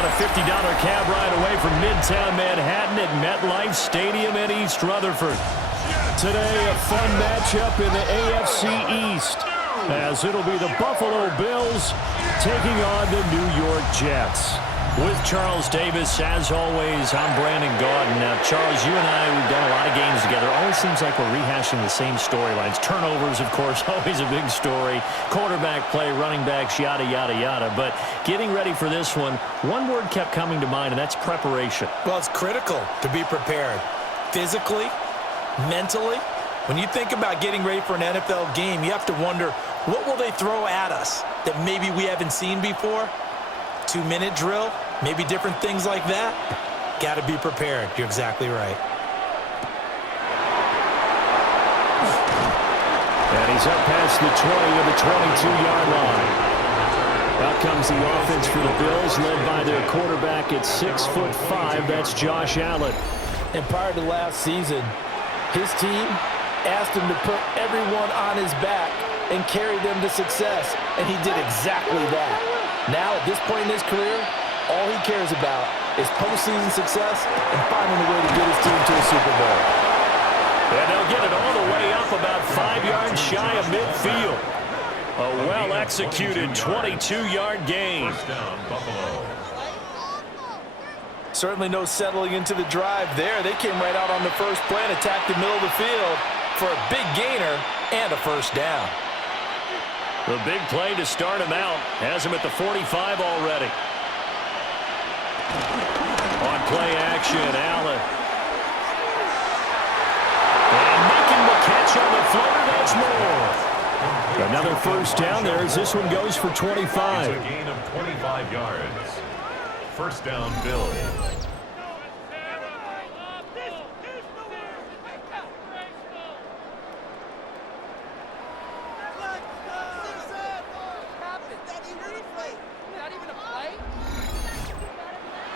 about a $50 cab ride away from Midtown Manhattan at MetLife Stadium in East Rutherford. Today, a fun matchup in the AFC East, as it'll be the Buffalo Bills taking on the New York Jets. With Charles Davis, as always, I'm Brandon Gaudin. Now, Charles, you and I, we've done a lot of games together. Always seems like we're rehashing the same storylines. Turnovers, of course, always a big story. Quarterback play, running backs, yada, yada, yada. But getting ready for this one word kept coming to mind, and that's preparation. Well, it's critical to be prepared. Physically, mentally. When you think about getting ready for an NFL game, you have to wonder, what will they throw at us that maybe we haven't seen before? 2-minute drill, maybe different things like that. Got to be prepared. You're exactly right. And he's up past the 20 to the 22-yard line. Out comes the offense for the Bills, led by their quarterback at 6'5". That's Josh Allen. And prior to last season, his team asked him to put everyone on his back and carry them to success, and he did exactly that. Now, at this point in his career, all he cares about is postseason success and finding a way to get his team to a Super Bowl. And they'll get it all the way up about 5 yards shy of midfield. A well-executed 22-yard gain. First down, Buffalo. Certainly no settling into the drive there. They came right out on the first play and attacked the middle of the field for a big gainer and a first down. The big play to start him out has him at the 45 already. On play action, Allen. And making the catch on the floater, that's more. Another first down there as this one goes for 25. It's a gain of 25 yards. First down, Bills.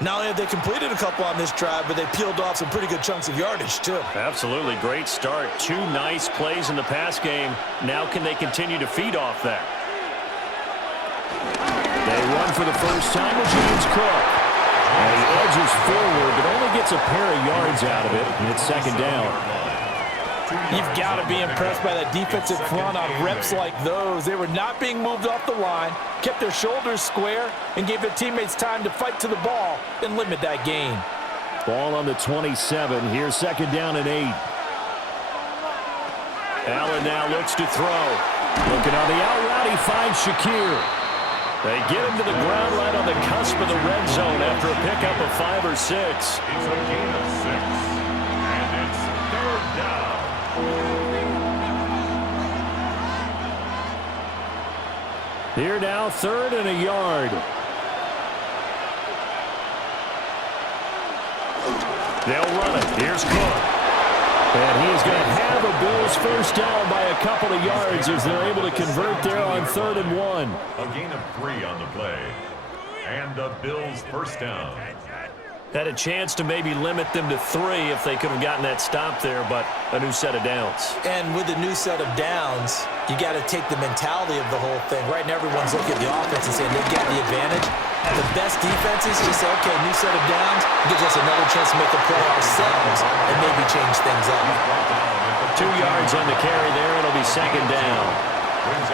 Not only have they completed a couple on this drive, but they peeled off some pretty good chunks of yardage, too. Absolutely. Great start. 2 nice plays in the pass game. Now can they continue to feed off that? They run for the first time with James Cook. And he edges forward, but only gets a pair of yards out of it, and it's second down. You've got to be impressed by that defensive front on reps like those. They were not being moved off the line, kept their shoulders square, and gave their teammates time to fight to the ball and limit that gain. Ball on the 27. Here's second down and 8. Allen now looks to throw. Looking on the out route, he finds Shakir. They get him to the ground right on the cusp of the red zone after a pickup of 5 or 6. It's a gain of 6. And it's third down. Here now, 3rd and a yard. They'll run it. Here's Cook. And he is going to have a Bills first down by a couple of yards as they're able to convert there on 3rd and 1. A gain of 3 on the play. And the Bills first down. Had a chance to maybe limit them to 3 if they could have gotten that stop there, but a new set of downs. And with a new set of downs, you got to take the mentality of the whole thing. Right now, everyone's looking at the offense and saying they got the advantage. The best defenses just say, okay, new set of downs gives us another chance to make a play ourselves and maybe change things up. 2 yards on the carry there. It'll be second down.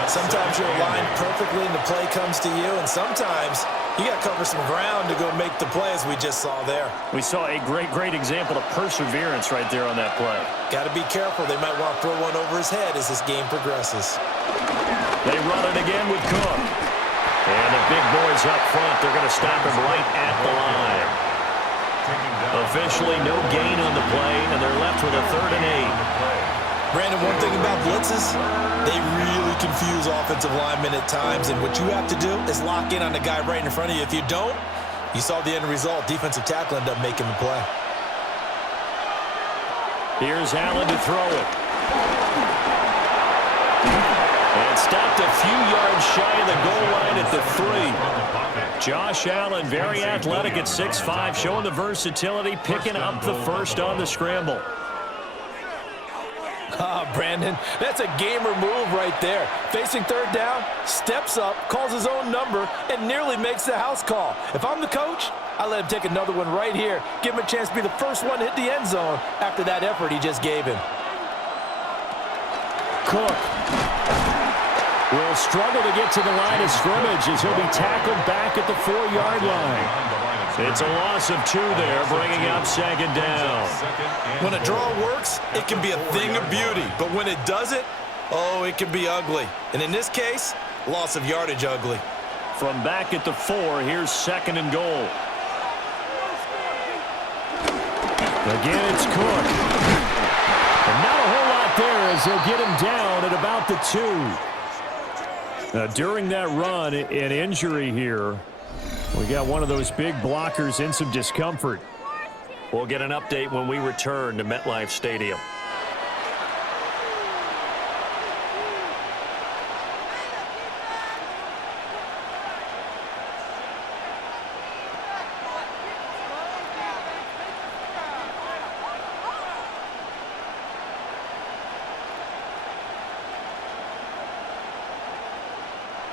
Sometimes you're aligned perfectly and the play comes to you, and sometimes you got to cover some ground to go make the play, as we just saw there. We saw a great example of perseverance right there on that play. Got to be careful. They might want to throw one over his head as this game progresses. They run it again with Cook. And the big boys up front, they're going to stop him right at the line. Officially no gain on the play, and they're left with a 3rd and 8. Brandon, one thing about blitzes, they really confuse offensive linemen at times, and what you have to do is lock in on the guy right in front of you. If you don't, you saw the end result. Defensive tackle ended up making the play. Here's Allen to throw it. And stopped a few yards shy of the goal line at the 3. Josh Allen, very athletic at 6'5", showing the versatility, picking up the first on the scramble. Brandon, that's a gamer move right there. Facing third down, steps up, calls his own number, and nearly makes the house call. If I'm the coach, I let him take another one right here. Give him a chance to be the first one to hit the end zone after that effort he just gave him. Cook will struggle to get to the line of scrimmage as he'll be tackled back at the 4-yard line. It's a loss of 2 there, bringing up second down. When a draw works, it can be a thing of beauty. But when it doesn't, oh, it can be ugly. And in this case, loss of yardage ugly. From back at the 4, here's second and goal. Again, it's Cook. And not a whole lot there as they'll get him down at about the 2. Now, during that run, an injury here. We got one of those big blockers in some discomfort. We'll get an update when we return to MetLife Stadium.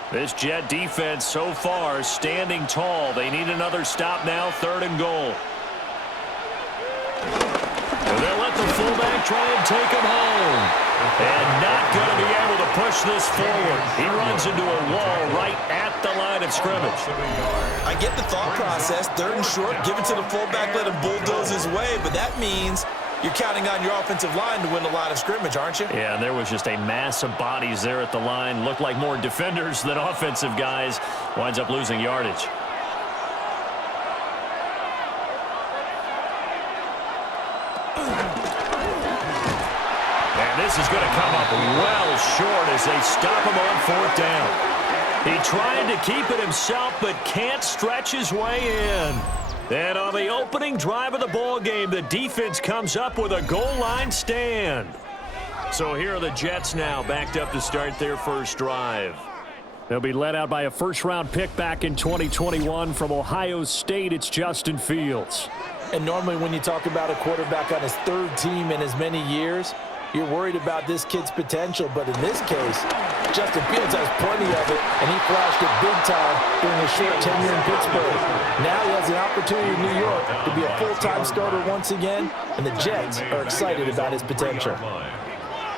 This Jet defense so far standing tall. They need another stop now, third and goal. And they'll let the fullback try and take him home. And not going to be able to push this forward. He runs into a wall right at the line of scrimmage. I get the thought process. Third and short, give it to the fullback, let him bulldoze his way. But that means you're counting on your offensive line to win the line of scrimmage, aren't you? Yeah, and there was just a mass of bodies there at the line. Looked like more defenders than offensive guys. Winds up losing yardage. And this is going to come up well short as they stop him on fourth down. He tried to keep it himself, but can't stretch his way in. And on the opening drive of the ball game, the defense comes up with a goal line stand. So here are the Jets now, backed up to start their first drive. They'll be led out by a first-round pick back in 2021 from Ohio State. It's Justin Fields. And normally when you talk about a quarterback on his third team in as many years, you're worried about this kid's potential. But in this case, Justin Fields has plenty of it, and he flashed it big time during his short tenure in Pittsburgh. Now he has an opportunity in New York to be a full-time starter once again, and the Jets are excited about his potential.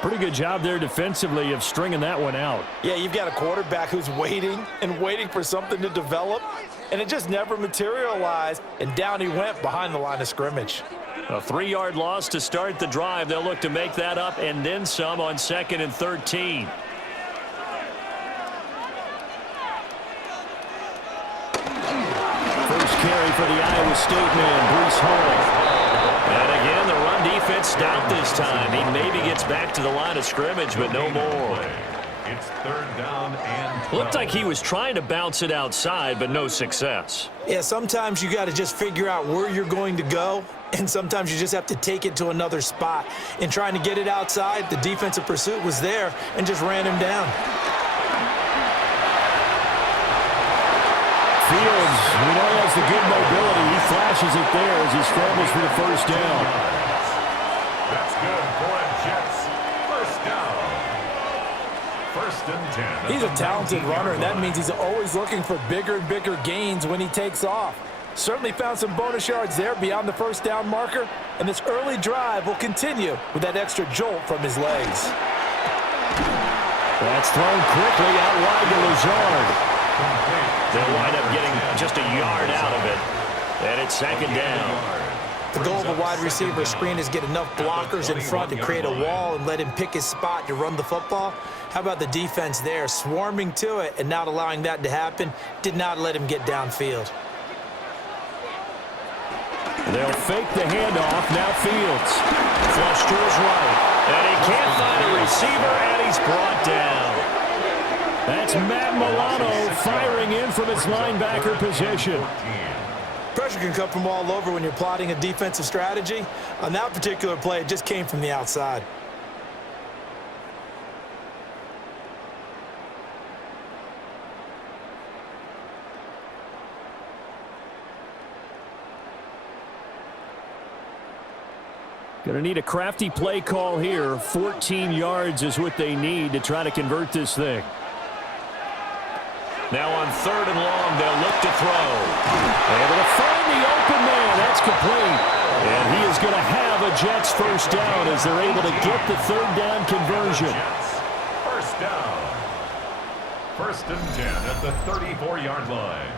Pretty good job there defensively of stringing that one out. Yeah, you've got a quarterback who's waiting and waiting for something to develop, and it just never materialized, and down he went behind the line of scrimmage. A 3-yard loss to start the drive. They'll look to make that up and then some on 2nd and 13. First carry for the Iowa State man, Breece Hall. And again, the run defense stout this time. He maybe gets back to the line of scrimmage, but no more. It's third down and 12. Looked like he was trying to bounce it outside, but no success. Yeah, sometimes you got to just figure out where you're going to go, and sometimes you just have to take it to another spot. In trying to get it outside, the defensive pursuit was there and just ran him down. Fields, we know he has the good mobility. He flashes it there as he scrambles for the first down. That's good for a Jets. First down. First and 10. He's a talented runner, and that means he's always looking for bigger and bigger gains when he takes off. Certainly found some bonus yards there beyond the first down marker, and this early drive will continue with that extra jolt from his legs. That's thrown quickly out wide to Lazard. They'll wind up getting just a yard out of it, and it's second down. The goal of a wide receiver screen is get enough blockers in front to create a wall and let him pick his spot to run the football. How about the defense there, swarming to it and not allowing that to happen? Did not let him get downfield. They'll fake the handoff. Now Fields. Flush to his right. And he can't find a receiver, and he's brought down. That's Matt Milano firing in from his linebacker position. Pressure can come from all over when you're plotting a defensive strategy. On that particular play, it just came from the outside. Going to need a crafty play call here. 14 yards is what they need to try to convert this thing. Now on 3rd and long, they'll look to throw. Able to find the open man. That's complete. And he is going to have a Jets first down as they're able to get the 3rd down conversion. First down. 1st and 10 at the 34-yard line.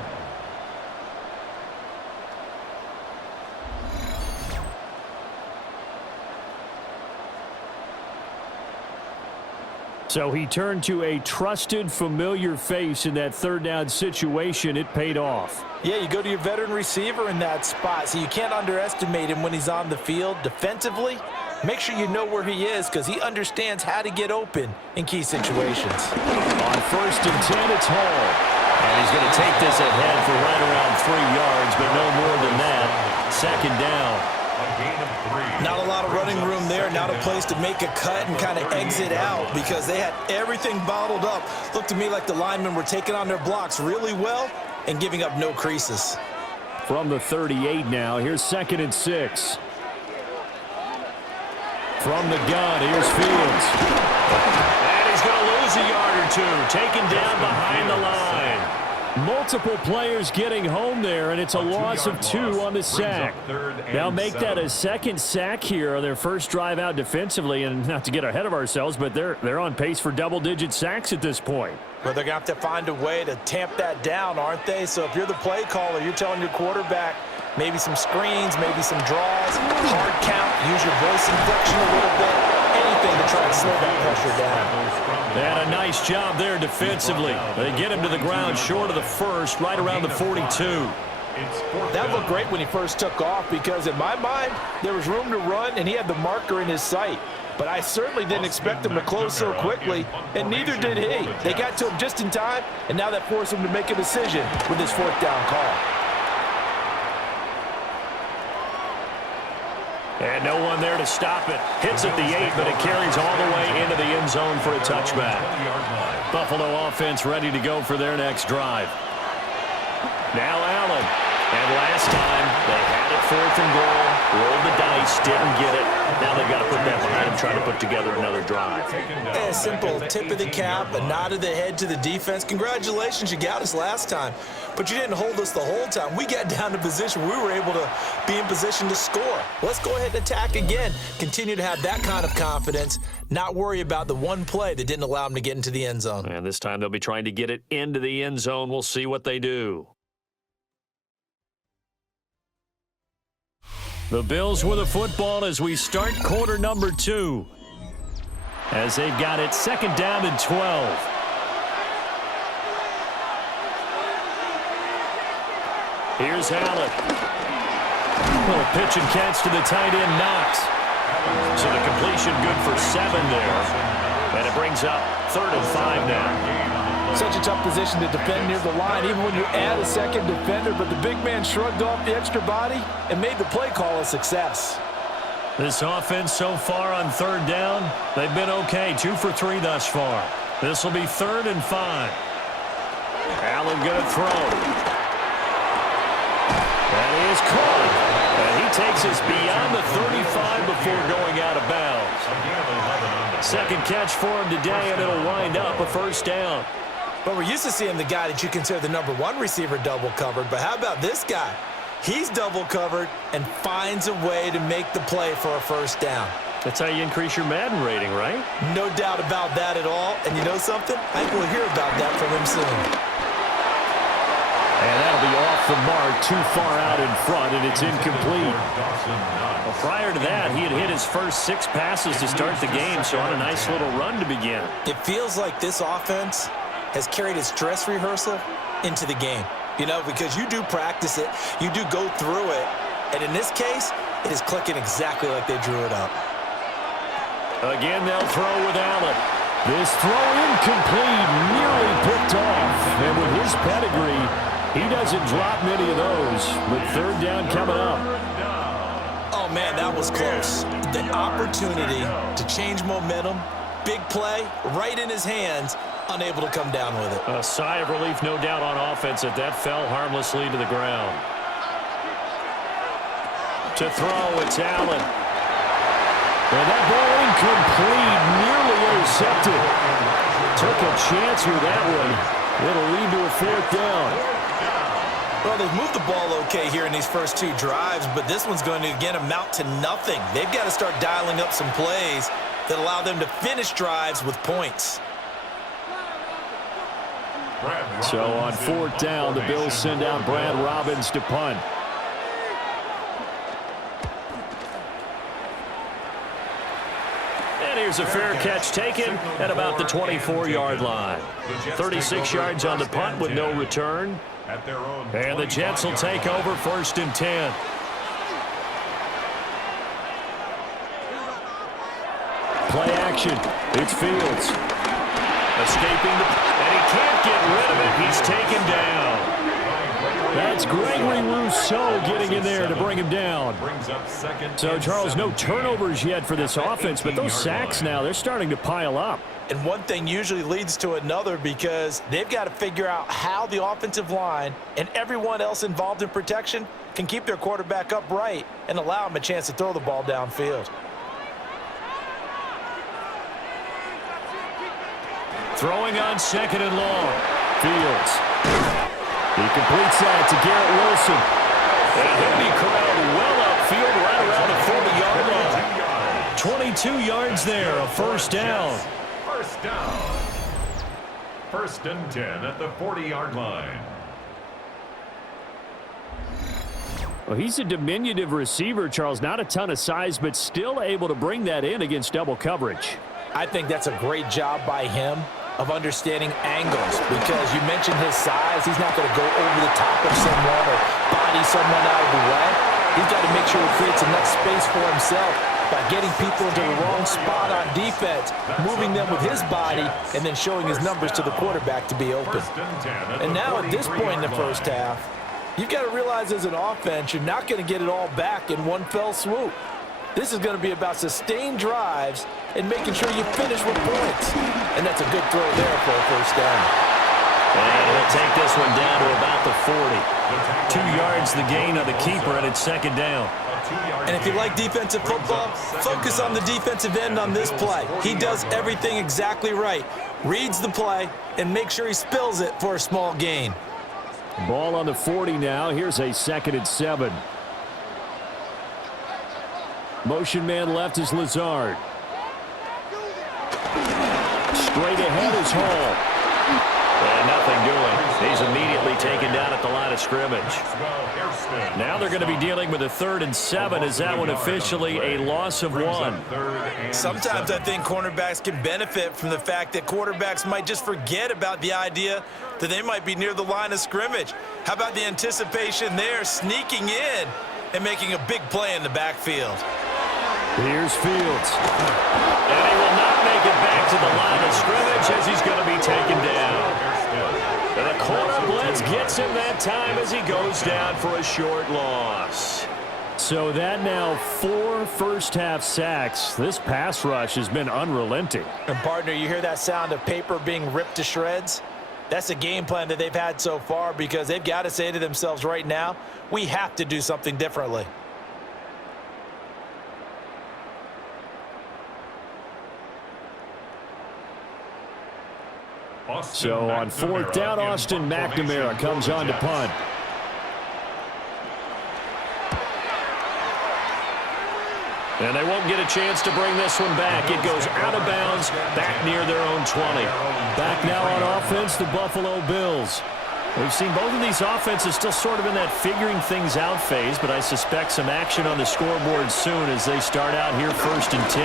So he turned to a trusted, familiar face in that 3rd down situation. It paid off. Yeah, you go to your veteran receiver in that spot, so you can't underestimate him when he's on the field. Defensively, make sure you know where he is because he understands how to get open in key situations. On 1st and 10, it's Hall. And he's going to take this ahead for right around 3 yards, but no more than that. 2nd down. Not a lot of running room there, not a place to make a cut and kind of exit out because they had everything bottled up. Looked to me like the linemen were taking on their blocks really well and giving up no creases. From the 38 now, here's 2nd and 6. From the gun, here's Fields. And he's going to lose a yard or two, taken down behind the line. Multiple players getting home there, and it's a loss of 2 on the sack. Now make that a 2nd sack here on their first drive out defensively, and not to get ahead of ourselves, but they're on pace for double-digit sacks at this point. Well, they're going to have to find a way to tamp that down, aren't they? So if you're the play caller, you're telling your quarterback maybe some screens, maybe some draws, hard count, use your voice inflection a little bit, anything to try and slow that pressure down. And a nice job there defensively. They get him to the ground short of the 1st, right around the 42. That looked great when he first took off because in my mind, there was room to run and he had the marker in his sight. But I certainly didn't expect him to close so quickly, and neither did he. They got to him just in time, and now that forced him to make a decision with his 4th down call. And no one there to stop it. Hits at the 8, but it carries all the way into the end zone for a touchback. Buffalo offense ready to go for their next drive. Now Allen. And last time, they had it 4th and goal, rolled the dice, didn't get it. Now they've got to put that behind them, try to put together another drive. A simple tip of the cap, a nod of the head to the defense. Congratulations, you got us last time. But you didn't hold us the whole time. We got down to position. We were able to be in position to score. Let's go ahead and attack again. Continue to have that kind of confidence, not worry about the one play that didn't allow them to get into the end zone. And this time they'll be trying to get it into the end zone. We'll see what they do. The Bills with a football as we start quarter number 2. As they've got it 2nd down and 12. Here's Allen. Little pitch and catch to the tight end, Knox. So the completion good for 7 there. And it brings up 3rd and 5 now. Such a tough position to defend near the line, even when you add a 2nd defender, but the big man shrugged off the extra body and made the play call a success. This offense so far on 3rd down, they've been okay. 2 for 3 thus far. This will be 3rd and 5. Allen going to throw. And he is caught. And he takes us beyond the 35 before going out of bounds. 2nd catch for him today, and it'll wind up a 1st down. But we're used to seeing the guy that you consider the number 1 receiver double covered. But how about this guy? He's double covered and finds a way to make the play for a 1st down. That's how you increase your Madden rating, right? No doubt about that at all. And you know something? I think we'll hear about that from him soon. And that'll be off the mark, too far out in front, and it's incomplete. Well, prior to that, he had hit his first 6 passes to start the game, so on a nice little run to begin. It feels like this offense has carried its dress rehearsal into the game. You know, because you do practice it, you do go through it, and in this case, it is clicking exactly like they drew it up. Again, they'll throw with Allen. This throw incomplete, nearly picked off. And with his pedigree, he doesn't drop many of those, with 3rd down coming up. Oh, man, that was close. The opportunity to change momentum, big play, right in his hands, unable to come down with it. A sigh of relief, no doubt, on offense that fell harmlessly to the ground. To throw, it's Allen. And that ball incomplete, nearly intercepted. Took a chance with that one. It'll lead to a 4th down. Well, they've moved the ball okay here in these first 2 drives, but this one's going to, again, amount to nothing. They've got to start dialing up some plays that allow them to finish drives with points. So on 4th down, the Bills send out Brad Robbins to punt. And here's a fair catch taken at about the 24-yard line. 36 yards on the punt with no return. And the Jets will take over 1st and 10. Play action. It's Fields. Escaping and he can't get rid of it. He's taken down. That's Gregory Rousseau getting in there to bring him down. So, Charles, no turnovers yet for this offense, but those sacks now, they're starting to pile up. And one thing usually leads to another because they've got to figure out how the offensive line and everyone else involved in protection can keep their quarterback upright and allow him a chance to throw the ball downfield. Throwing on 2nd and long. Fields. He completes that to Garrett Wilson. And he'll be corralled well upfield right around the 40-yard line. 22 yards there, a 1st down. 1st down. 1st and 10 at the 40-yard line. Well, he's a diminutive receiver, Charles. Not a ton of size, but still able to bring that in against double coverage. I think that's a great job by him of understanding angles because you mentioned his size. He's not going to go over the top of someone or body someone out of the way. He's got to make sure he creates enough space for himself by getting people into the wrong spot on defense, moving them with his body, and then showing his numbers to the quarterback to be open. And now at this point in the 1st half, you've got to realize as an offense, you're not going to get it all back in one fell swoop. This is going to be about sustained drives and making sure you finish with points. And that's a good throw there for a 1st down. And he'll take this one down to about the 40. 2 yards the gain on the keeper, and it's 2nd down. And if you like defensive football, focus on the defensive end on this play. He does everything exactly right. Reads the play and makes sure he spills it for a small gain. Ball on the 40 now. Here's a 2nd and 7. Motion man left is Lazard. Straight ahead is Hall. And nothing doing. He's immediately taken down at the line of scrimmage. Now they're going to be dealing with a 3rd and 7. Is that one officially a loss of 1? Sometimes I think cornerbacks can benefit from the fact that quarterbacks might just forget about the idea that they might be near the line of scrimmage. How about the anticipation there, sneaking in and making a big play in the backfield? Here's Fields. And he will not make it back to the line of scrimmage as he's going to be taken down. And the corner blitz gets him that time as he goes down for a short loss. So that now 4 first-half sacks. This pass rush has been unrelenting. And, partner, you hear that sound of paper being ripped to shreds? That's a game plan that they've had so far because they've got to say to themselves right now, we have to do something differently. So on 4th down, Austin McNamara comes on to punt. And they won't get a chance to bring this one back. It goes out of bounds back near their own 20. Back now on offense, the Buffalo Bills. We've seen both of these offenses still sort of in that figuring things out phase, but I suspect some action on the scoreboard soon as they start out here 1st and 10.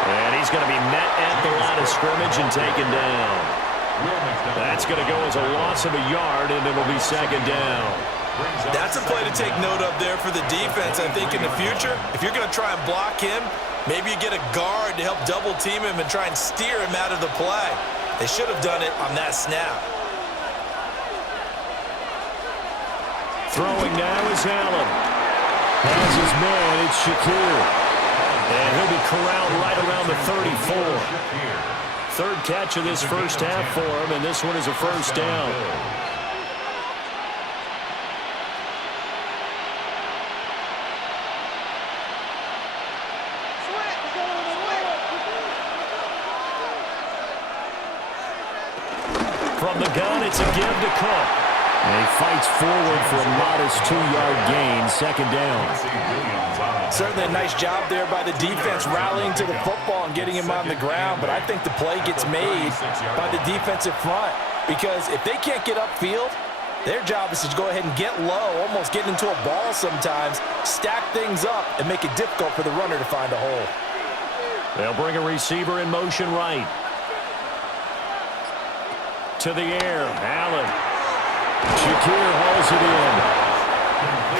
And he's going to be met at the line of scrimmage and taken down. That's going to go as a loss of a yard, and it'll be 2nd down. That's a play to take note of there for the defense, I think, in the future. If you're going to try and block him, maybe you get a guard to help double team him and try and steer him out of the play. They should have done it on that snap. Throwing now is Allen. Has his man, it's Shakir. And he'll be corralled right around the 34. 3rd catch of this 1st half for him, and this one is a 1st down. From the gun, it's a give to Cook. And he fights forward for a modest 2-yard gain, second down. Certainly a nice job there by the defense rallying to the football and getting him on the ground, but I think the play gets made by the defensive front because if they can't get upfield, their job is to go ahead and get low, almost get into a ball sometimes, stack things up, and make it difficult for the runner to find a hole. They'll bring a receiver in motion right. To the air, Allen. Shakir hauls it in.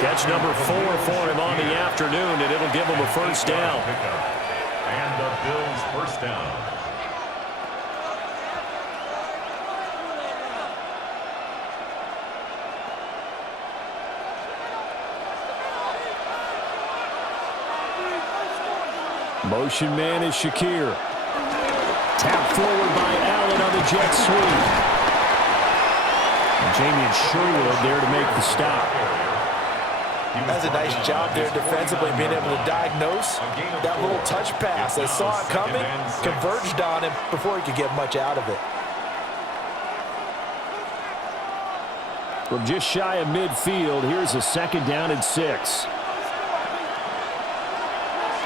Catch number 4 for him on the afternoon, and it'll give him a first down. And the Bills first down. Motion man is Shakir. Tapped forward by Allen on the jet sweep. And Jamie Sherwood there to make the stop. That's a nice job there defensively, being able to diagnose that little touch pass. They saw it coming, converged on him before he could get much out of it. From just shy of midfield, here's a second down and 6.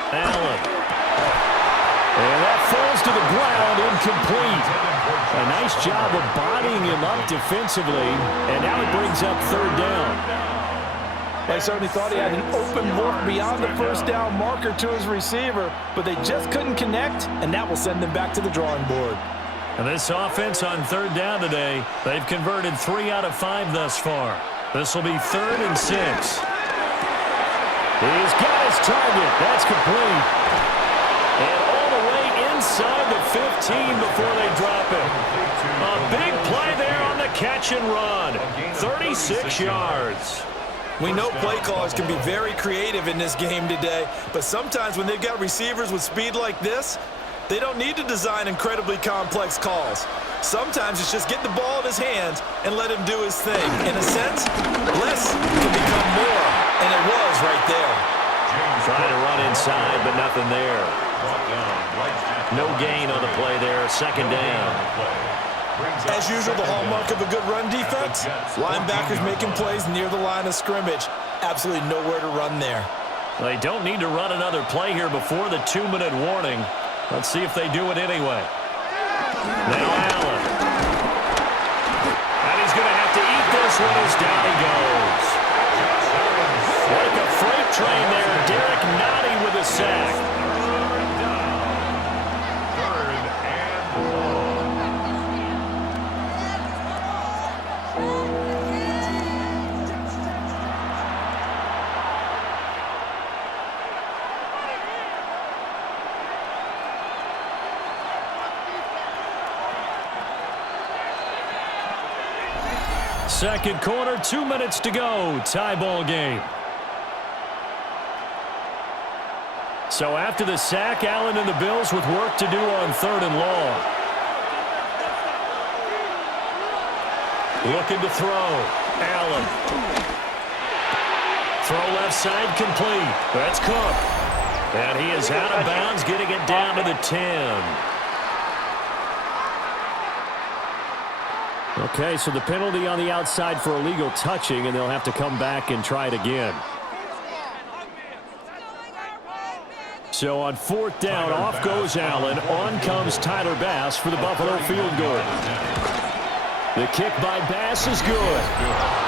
Allen. And that falls to the ground, incomplete. A nice job of bodying him up defensively, and now it brings up third down. They certainly thought he had an open look beyond the first down marker to his receiver, but they just couldn't connect, and that will send them back to the drawing board. And this offense on third down today, they've converted 3 out of 5 thus far. This will be 3rd and 6. He's got his target. That's complete. And all the way inside the 15 before they drop it. A big play there on the catch and run. 36 yards. We know play callers can be very creative in this game today, but sometimes when they've got receivers with speed like this, they don't need to design incredibly complex calls. Sometimes it's just get the ball in his hands and let him do his thing. In a sense, less can become more, and it was right there. Trying to run inside, but nothing there. No gain on the play there, second down. As usual, the hallmark of a good run defense, linebackers making plays near the line of scrimmage. Absolutely nowhere to run there. They don't need to run another play here before the 2-minute warning. Let's see if they do it anyway. Now Allen. And he's going to have to eat this one as down he goes. Like a freight train there, Derek Nottie with a sack. Second quarter, 2 minutes to go. Tie ball game. So after the sack, Allen and the Bills with work to do on 3rd and long. Looking to throw. Allen. Throw left side complete. That's Cook. And he is out of bounds, getting it down to the 10. Okay, so the penalty on the outside for illegal touching, and they'll have to come back and try it again. So on 4th down, off goes Allen. On comes Tyler Bass for the Buffalo field goal. The kick by Bass is good.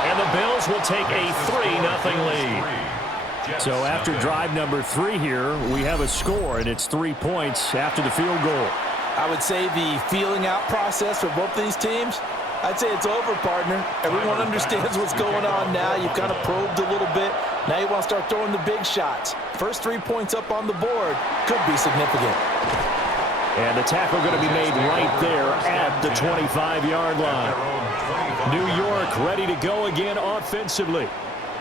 And the Bills will take a 3-0 lead. So after drive number 3 here, we have a score, and it's 3 points after the field goal. I would say the feeling out process for both these teams, I'd say it's over, partner. Everyone understands what's going on now. You've kind of probed a little bit. Now you want to start throwing the big shots. First 3 points up on the board could be significant. And the tackle going to be made right there at the 25-yard line. New York ready to go again offensively.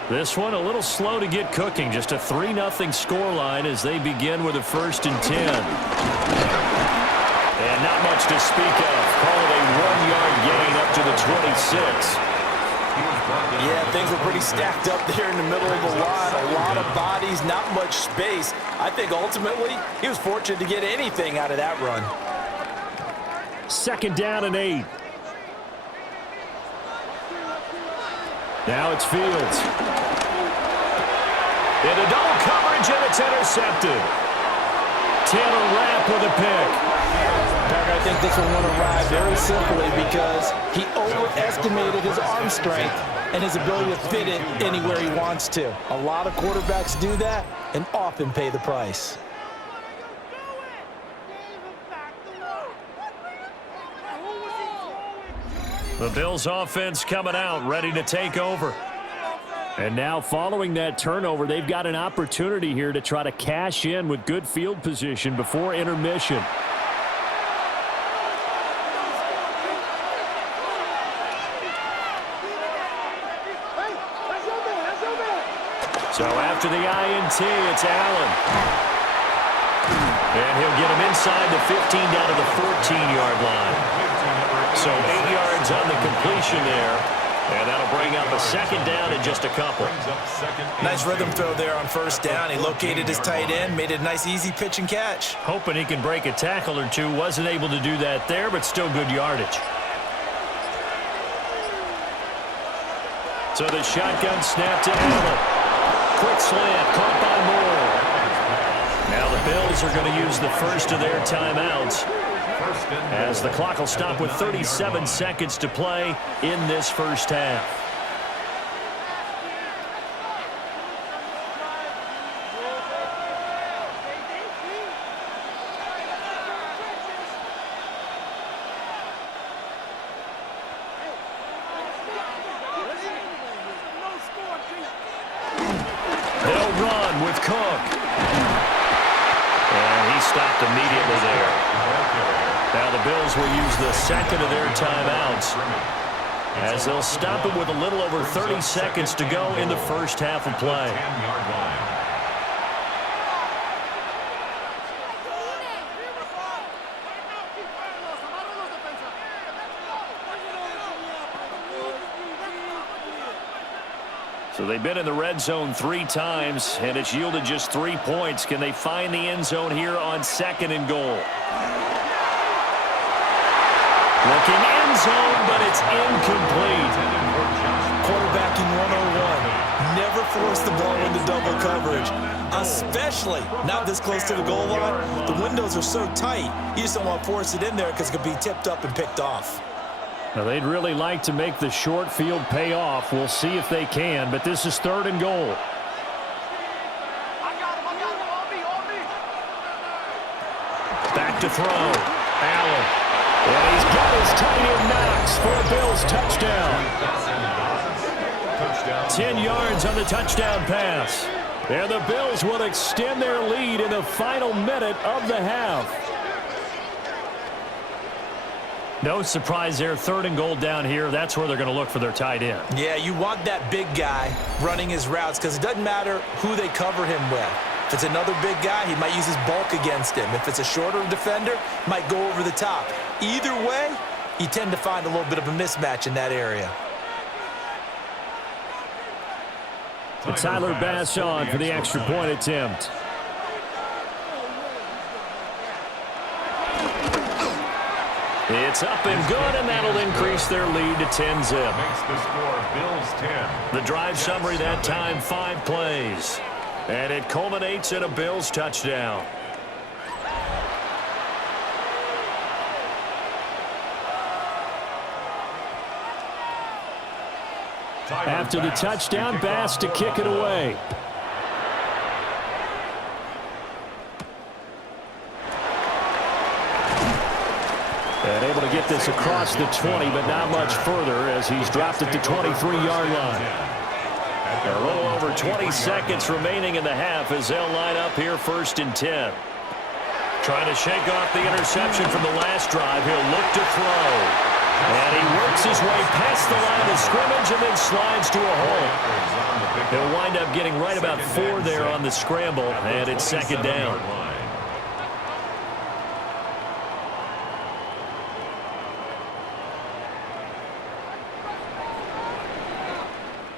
This one a little slow to get cooking. Just a 3-0 scoreline as they begin with a 1st and 10. And not much to speak of. Call it a 1-yard gain up to the 26. Yeah, things were pretty stacked up there in the middle of the line. A lot of bodies, not much space. I think ultimately he was fortunate to get anything out of that run. 2nd down and 8. Now it's Fields. Into double coverage, and it's intercepted. Taylor Rapp with a pick. I think this one won a ride very simply because he overestimated his arm strength and his ability to fit it anywhere he wants to. A lot of quarterbacks do that and often pay the price. The Bills offense coming out, ready to take over. And now following that turnover, they've got an opportunity here to try to cash in with good field position before intermission. So after the INT, it's Allen. And he'll get him inside the 15 down to the 14-yard line. So 8 yards on the completion there. And that'll bring up a second down in just a couple. Nice rhythm throw there on first down. He located his tight end, made it a nice easy pitch and catch. Hoping he can break a tackle or two. Wasn't able to do that there, but still good yardage. So the shotgun snap to Allen. Quick slant, caught by Moore. Now the Bills are going to use the first of their timeouts, as the clock will stop with 37 seconds to play in this first half. They'll run with Cook. And he stopped immediately there. Now the Bills will use the second of their timeouts, as they'll stop it with a little over 30 seconds to go in the first half of play. So they've been in the red zone 3 times, and it's yielded just 3 points. Can they find the end zone here on second and goal? Looking end zone, but it's incomplete. Quarterbacking 101. Never force the ball into double coverage, especially not this close to the goal line. The windows are so tight, you just don't want to force it in there because it could be tipped up and picked off. Now, they'd really like to make the short field pay off. We'll see if they can, but this is third and goal. Back to throw. Allen. And he's got his tight end Knox for a Bills touchdown. 10 yards on the touchdown pass. And the Bills will extend their lead in the final minute of the half. No surprise there, third and goal down here. That's where they're going to look for their tight end. Yeah, you want that big guy running his routes because it doesn't matter who they cover him with. If it's another big guy, he might use his bulk against him. If it's a shorter defender, might go over the top. Either way, you tend to find a little bit of a mismatch in that area. And Tyler Bass on for the extra point attempt. It's up and good, and that'll increase their lead to 10-zip. Makes the score Bills 10. The drive summary that time, 5 plays. And it culminates in a Bills touchdown. After the touchdown, Bass to kick it away. And able to get this across the 20, but not much further as he's dropped it to 23-yard line. A little over 20 seconds remaining in the half as they'll line up here first and 10. Trying to shake off the interception from the last drive. He'll look to throw. And he works his way past the line of scrimmage and then slides to a hole. He'll wind up getting right about 4 there on the scramble, and it's second down.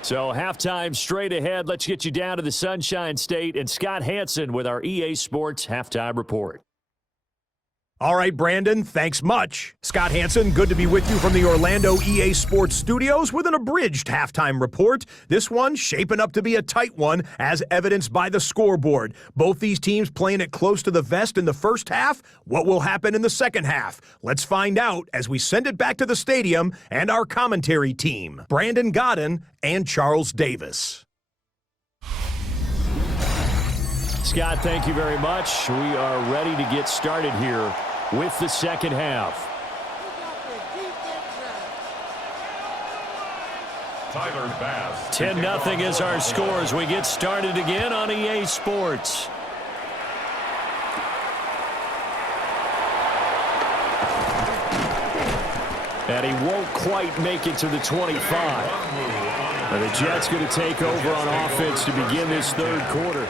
So halftime straight ahead. Let's get you down to the Sunshine State and Scott Hansen with our EA Sports Halftime Report. All right, Brandon, thanks much. Scott Hansen, good to be with you from the Orlando EA Sports Studios with an abridged halftime report. This one shaping up to be a tight one, as evidenced by the scoreboard. Both these teams playing it close to the vest in the first half. What will happen in the second half? Let's find out as we send it back to the stadium and our commentary team, Brandon Godden and Charles Davis. Scott, thank you very much. We are ready to get started here with the second half. Tyler Bass. 10-0 is our score as we get started again on EA Sports. And he won't quite make it to the 25. And the Jets going to take over on offense to begin this third quarter.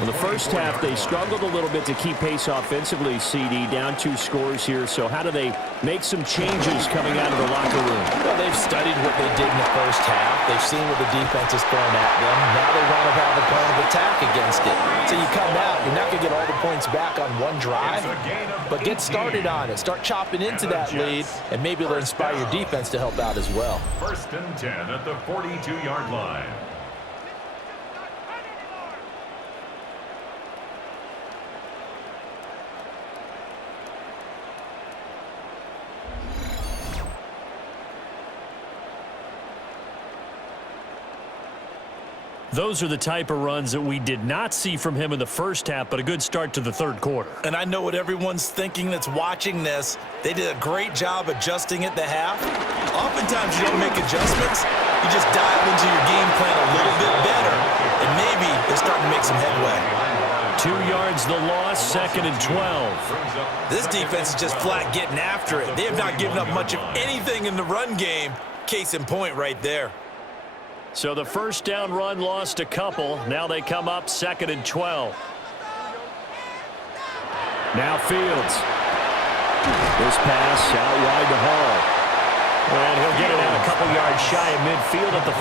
In the first half, they struggled a little bit to keep pace offensively, CD, down 2 scores here. So how do they make some changes coming out of the locker room? Well, they've studied what they did in the first half. They've seen what the defense is throwing at them. Now they want to have a plan of attack against it. So you come out, you're not going to get all the points back on one drive, but get started on it. Start chopping into that lead, and maybe it'll inspire your defense to help out as well. 1st and 10 at the 42-yard line. Those are the type of runs that we did not see from him in the first half, but a good start to the third quarter. And I know what everyone's thinking that's watching this. They did a great job adjusting at the half. Oftentimes you don't make adjustments. You just dive into your game plan a little bit better, and maybe they're starting to make some headway. 2 yards the loss, 2nd and 12. This defense is just flat getting after it. They have not given up much of anything in the run game. Case in point right there. So the first down run lost a couple. Now they come up 2nd and 12. Now Fields. This pass out wide to Hall. And he'll get it out a couple yards shy of midfield at the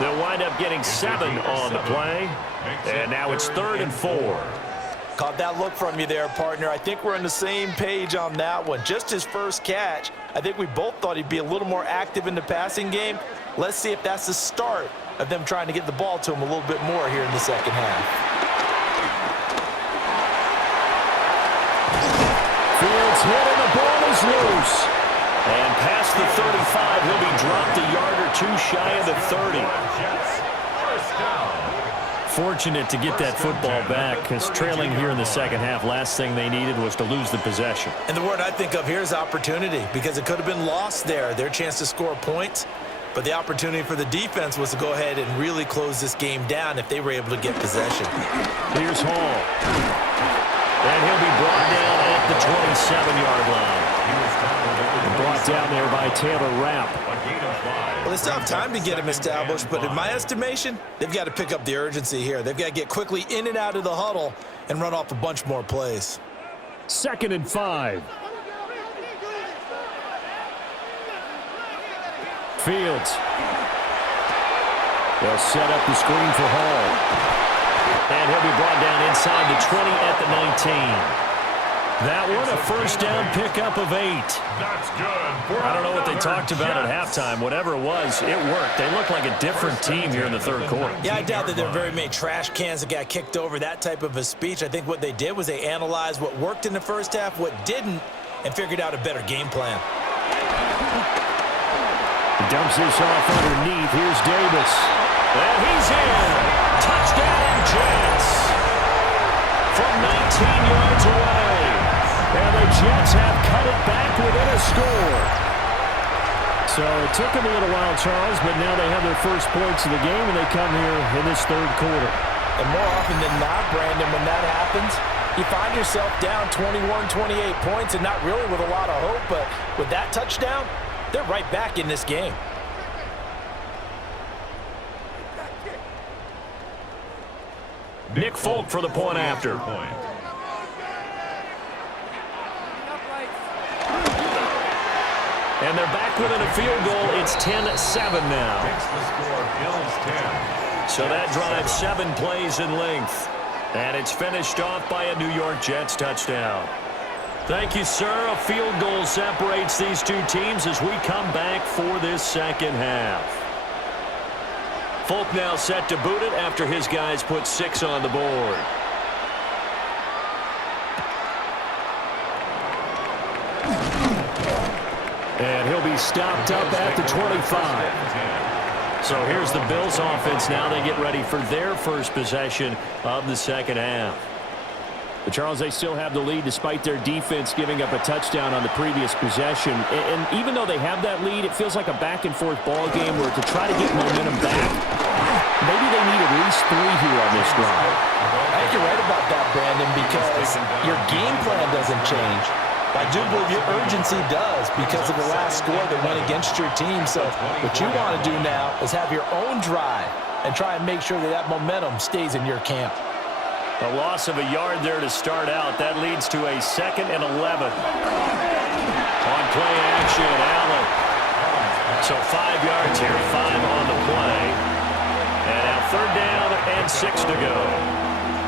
48. They'll wind up getting 7 on the play. And now it's 3rd and 4. Caught that look from you there, partner. I think we're on the same page on that one. Just his first catch. I think we both thought he'd be a little more active in the passing game. Let's see if that's the start of them trying to get the ball to him a little bit more here in the second half. Fields hit and the ball is loose. And past the 35, he'll be dropped a yard or 2 shy of the 30. First down. Fortunate to get that football back, because trailing here in the second half, last thing they needed was to lose the possession. And the word I think of here is opportunity, because it could have been lost there. Their chance to score points. But the opportunity for the defense was to go ahead and really close this game down if they were able to get possession. Here's Hall. And he'll be brought down at the 27-yard line. Brought down there by Taylor Rapp. Well, they still have time to get him established, but in my estimation, they've got to pick up the urgency here. They've got to get quickly in and out of the huddle and run off a bunch more plays. 2nd and 5. Fields. They'll set up the screen for Hall. And he'll be brought down inside the 20 at the 19. That one a first down pickup of 8. That's good. I don't know what they talked about at halftime. Whatever it was, it worked. They look like a different team here in the third quarter. Yeah, I doubt that there are very many trash cans that got kicked over, that type of a speech. I think what they did was they analyzed what worked in the first half, what didn't, and figured out a better game plan. Dumps this off underneath. Here's Davis. And he's in. Touchdown, Jets. From 19 yards away. And the Jets have cut it back within a score. So it took them a little while, Charles, but now they have their first points of the game, and they come here in this third quarter. And more often than not, Brandon, when that happens, you find yourself down 21, 28 points, and not really with a lot of hope, but with that touchdown, they're right back in this game. Nick Folk for the point after. And they're back within a field goal. It's 10-7 now. Makes the score Bills 10. So that drives 7 plays in length. And it's finished off by a New York Jets touchdown. Thank you, sir. A field goal separates these two teams as we come back for this second half. Folk now set to boot it after his guys put 6 on the board. And he'll be stopped up at the 25. So here's the Bills offense now. They get ready for their first possession of the second half. But Charles, they still have the lead despite their defense giving up a touchdown on the previous possession. And even though they have that lead, it feels like a back-and-forth ball game where to try to get momentum back, maybe they need at least 3 here on this drive. I think you're right about that, Brandon, because your game plan doesn't change. I do believe your urgency does because of the last score that went against your team. So what you want to do now is have your own drive and try and make sure that that momentum stays in your camp. A loss of a yard there to start out. That leads to a 2nd and 11. On play action, Allen. So 5 yards here, 5 on the play. And now 3rd down and 6 to go.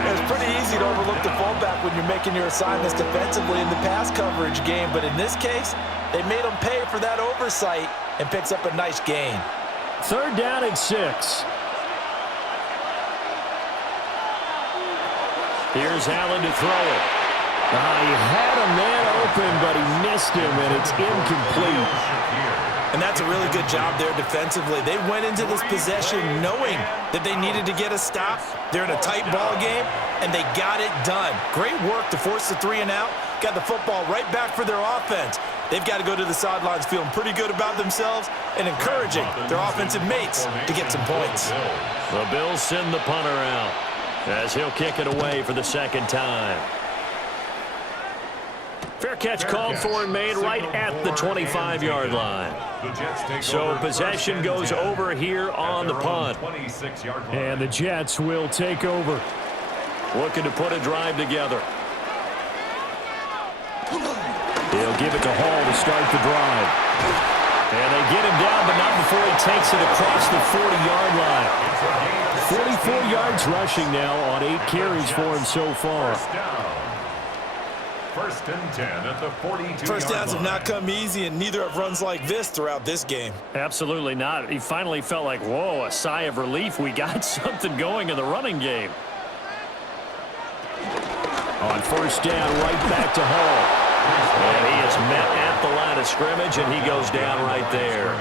It's pretty easy to overlook the fullback when you're making your assignments defensively in the pass coverage game. But in this case, they made him pay for that oversight and picks up a nice gain. 3rd down and 6. Here's Allen to throw it. He had a man open, but he missed him, and it's incomplete. And that's a really good job there defensively. They went into this possession knowing that they needed to get a stop. They're in a tight ball game, and they got it done. Great work to force the 3 and out. Got the football right back for their offense. They've got to go to the sidelines feeling pretty good about themselves and encouraging their offensive mates to get some points. The Bills send the punter out as he'll kick it away for the 2nd time. Fair catch called for and made right at the 25-yard line. So possession goes over here on the punt. And the Jets will take over. Looking to put a drive together. He'll give it to Hall to start the drive. And they get him down, but not before he takes it across the 40-yard line. 44 yards rushing now on 8 carries for him so far. 1st and 10 at the 42. First downs have not come easy, and neither have runs like this throughout this game. Absolutely not. He finally felt like, whoa, a sigh of relief. We got something going in the running game. On 1st down, right back to Hall. And he is met at the line of scrimmage, and he goes down right there.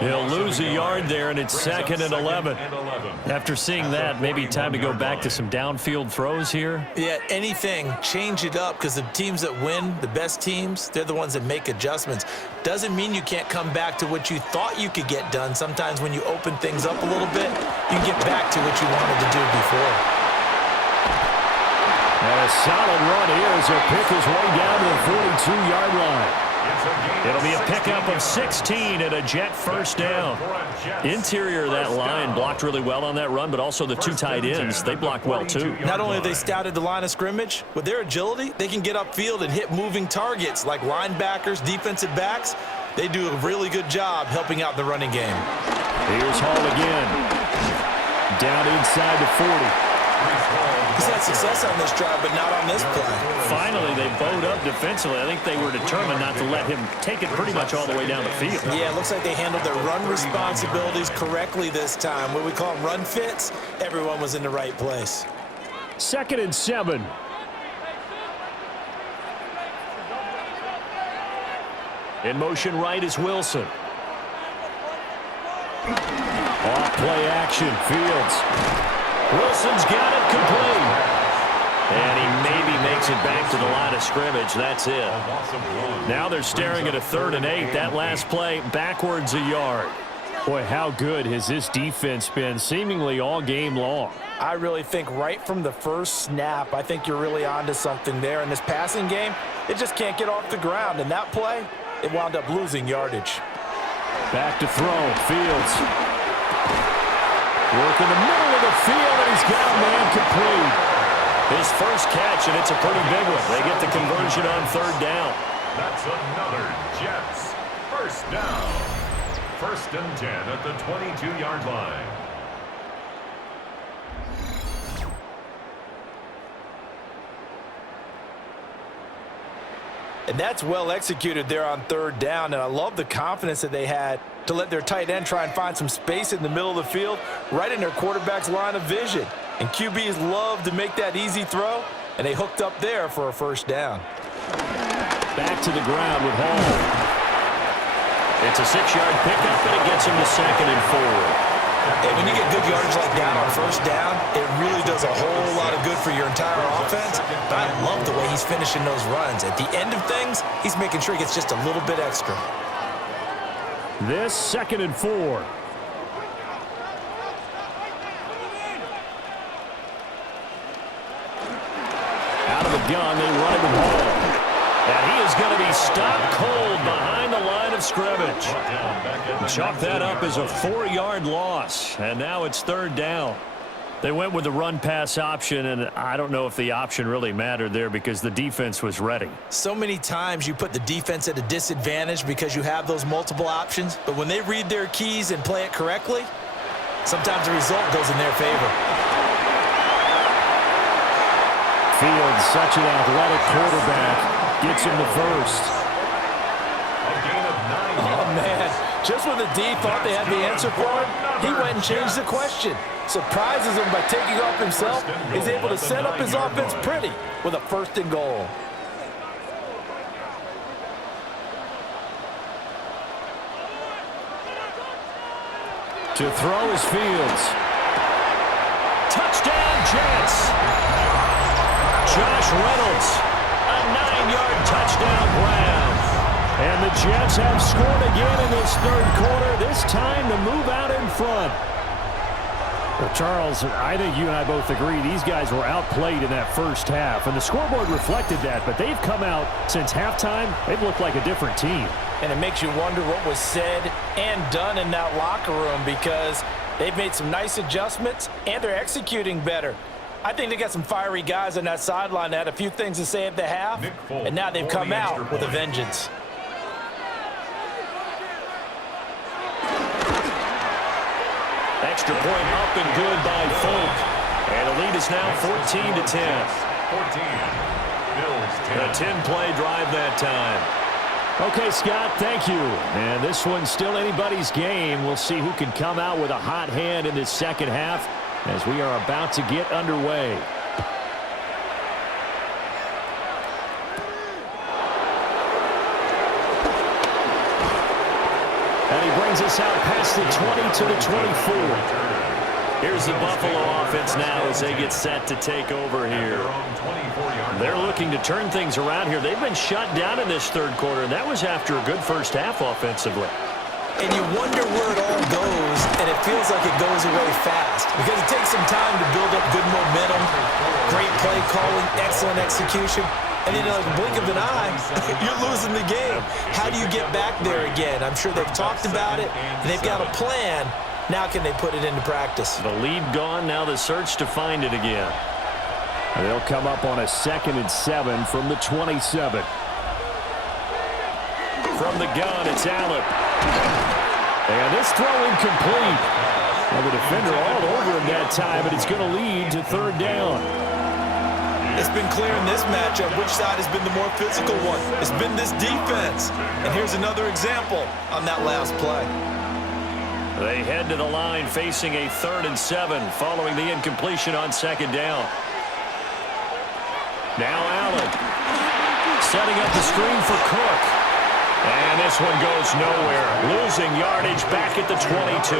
He'll lose a yard there, and it's 2nd and 11. After seeing that, maybe time to go back to some downfield throws here. Yeah, anything, change it up, because the teams that win, the best teams, they're the ones that make adjustments. Doesn't mean you can't come back to what you thought you could get done. Sometimes when you open things up a little bit, you can get back to what you wanted to do before. And a solid run here as he'll pick his way down to the 42-yard line. It'll be a pickup of 16 and a Jet 1st down. Interior of that line blocked really well on that run, but also the 2 tight ends, they blocked well too. Not only have they scouted the line of scrimmage, with their agility, they can get upfield and hit moving targets like linebackers, defensive backs. They do a really good job helping out the running game. Here's Hall again. Down inside the 40. He's had success on this drive, but not on this play. Finally, they bowed up defensively. I think they were determined not to let him take it pretty much all the way down the field. Yeah, it looks like they handled their run responsibilities correctly this time. What we call them run fits, everyone was in the right place. 2nd and 7. In motion right is Wilson. Off play action, Fields. Wilson's got it complete. And he maybe makes it back to the line of scrimmage. That's it. Now they're staring at a 3rd and 8. That last play, backwards a yard. Boy, how good has this defense been seemingly all game long? I really think right from the first snap, I think you're really onto something there. In this passing game, it just can't get off the ground. And that play, it wound up losing yardage. Back to throw, Fields. Work in the middle of the field, and he's got a man complete. His first catch, and it's a pretty big one. They get the conversion on 3rd down. That's another Jets 1st down. 1st and 10 at the 22-yard line. And that's well executed there on third down, and I love the confidence that they had to let their tight end try and find some space in the middle of the field, right in their quarterback's line of vision. And QBs love to make that easy throw, and they hooked up there for a first down. Back to the ground with Hall. It's a 6-yard pickup, and it gets him to 2nd and 4. And when you get good yardage like that on first down, it really does a whole lot of good for your entire offense. But I love the way he's finishing those runs. At the end of things, he's making sure he gets just a little bit extra. This 2nd and 4. Out of the gun, they run it with Hall. And he is going to be stopped cold behind the line of scrimmage. Chalk that up as a 4-yard loss. And now it's 3rd down. They went with the run-pass option, and I don't know if the option really mattered there because the defense was ready. So many times you put the defense at a disadvantage because you have those multiple options. But when they read their keys and play it correctly, sometimes the result goes in their favor. Fields, such an athletic quarterback. Gets him the first. Oh, man. Just when the D thought they had the answer for him, he went and changed the question. Surprises him by taking off himself. He's able to set up his offense pretty with a 1st and goal. To throw is Fields. Touchdown, Jets. Josh Reynolds. A 9-yard touchdown grab. And the Jets have scored again in this 3rd quarter, this time to move out in front. Well, Charles, I think you and I both agree these guys were outplayed in that first half, and the scoreboard reflected that, but they've come out since halftime. They've looked like a different team. And it makes you wonder what was said and done in that locker room because they've made some nice adjustments, and they're executing better. I think they got some fiery guys on that sideline that had a few things to say at the half, and now they've come out with a vengeance. Extra point up and good by Folk. And the lead is now 14-10. 14. Bills 10. A 10-play drive that time. Okay, Scott, thank you. And this one's still anybody's game. We'll see who can come out with a hot hand in this second half as we are about to get underway. And he brings us out past the 20 to the 24. Here's the Buffalo offense now as they get set to take over here. They're looking to turn things around here. They've been shut down in this 3rd quarter, and that was after a good first half offensively. And you wonder where it all goes, and it feels like it goes away fast because it takes some time to build up good momentum, great play calling, excellent execution, and then in a blink of an eye, you're losing the game. How do you get back there again? I'm sure they've talked about it, and they've got a plan. Now can they put it into practice? The lead gone, now the search to find it again. They'll come up on a 2nd and 7 from the 27. From the gun, it's Allen. And this throw incomplete. Well, the defender all over him that time, but it's going to lead to 3rd down. It's been clear in this matchup which side has been the more physical one. It's been this defense. And here's another example on that last play. They head to the line facing a 3rd and 7 following the incompletion on 2nd down. Now Allen setting up the screen for Cook. And this one goes nowhere. Losing yardage back at the 22.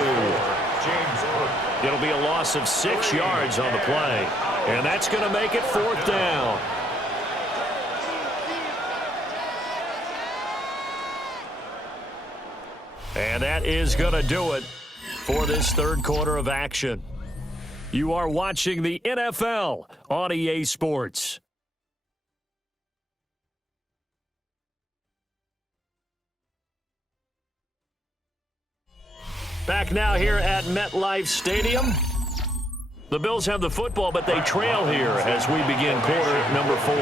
It'll be a loss of 6 yards on the play. And that's going to make it 4th down. And that is going to do it for this 3rd quarter of action. You are watching the NFL on EA Sports. Back now here at MetLife Stadium. The Bills have the football, but they trail here as we begin quarter number 4.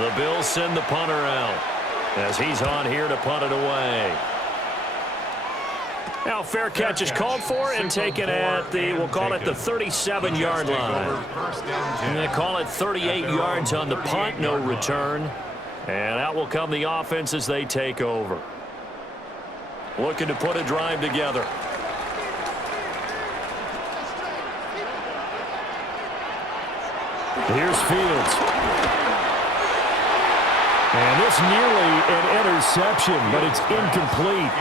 The Bills send the punter out as he's on here to punt it away. Now, fair catch is called for and taken at the, we'll call it the 37-yard line. And they call it 38 yards on the punt, no return. And out will come the offense as they take over. Looking to put a drive together. Here's Fields. And this nearly an interception, but it's incomplete.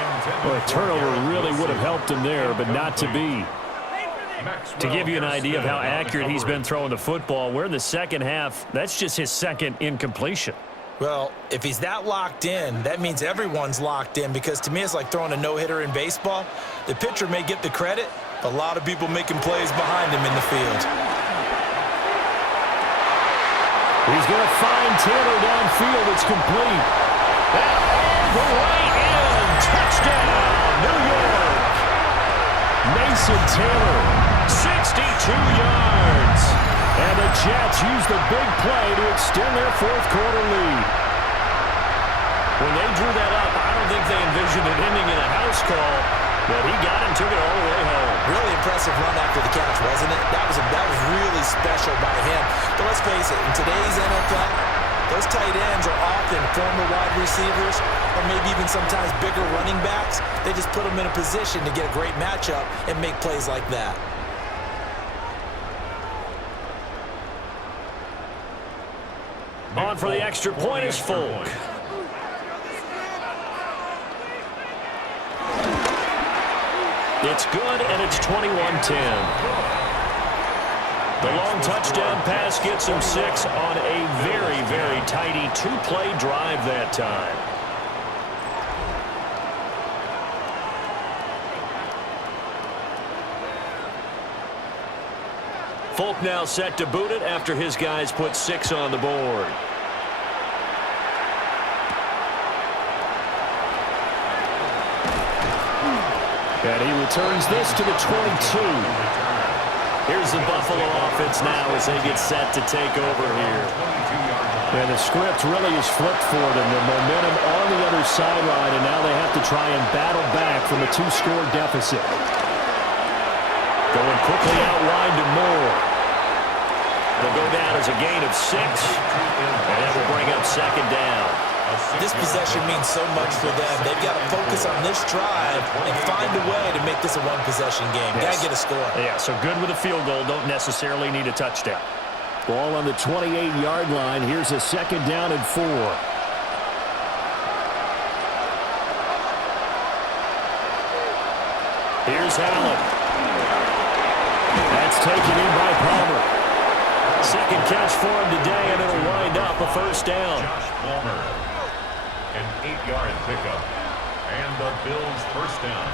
Well, a turnover really would have helped him there, but not to be. To give you an idea of how accurate he's been throwing the football, we're in the second half. That's just his second incompletion. Well, if he's that locked in, that means everyone's locked in, because to me it's like throwing a no-hitter in baseball. The pitcher may get the credit, but a lot of people making plays behind him in the field. He's going to find Taylor downfield. It's complete. And the right end. Touchdown, New York. Mason Taylor, 62 yards. And the Jets use the big play to extend their fourth quarter lead. When they drew that up, I don't think they envisioned it ending in a house call, but he got him, took it all the way home. Really impressive run after the catch, wasn't it? That was really special by him. But let's face it, in today's NFL, those tight ends are often former wide receivers or maybe even sometimes bigger running backs. They just put them in a position to get a great matchup and make plays like that. On for the extra point is Folk. It's good, and it's 21-10. The long touchdown pass gets him 6 on a very, very tidy two-play drive that time. Folk now set to boot it after his guys put 6 on the board. And he returns this to the 22. Here's the Buffalo offense now as they get set to take over here. And the script really is flipped for them. The momentum on the other sideline, and now they have to try and battle back from a 2-score deficit. Going quickly out wide to Moore. They'll go down as a gain of 6, and that will bring up second down. This possession means so much for them. They've got to focus on this drive and find a way to make this a one-possession game. Got to get a score. Yeah, so good with a field goal. Don't necessarily need a touchdown. Ball on the 28-yard line. Here's a second down and 4. Here's Allen. That's taken in by Palmer. Second catch for him today, and it'll wind up a first down. Josh Palmer, an 8-yard pickup, and the Bills' first down.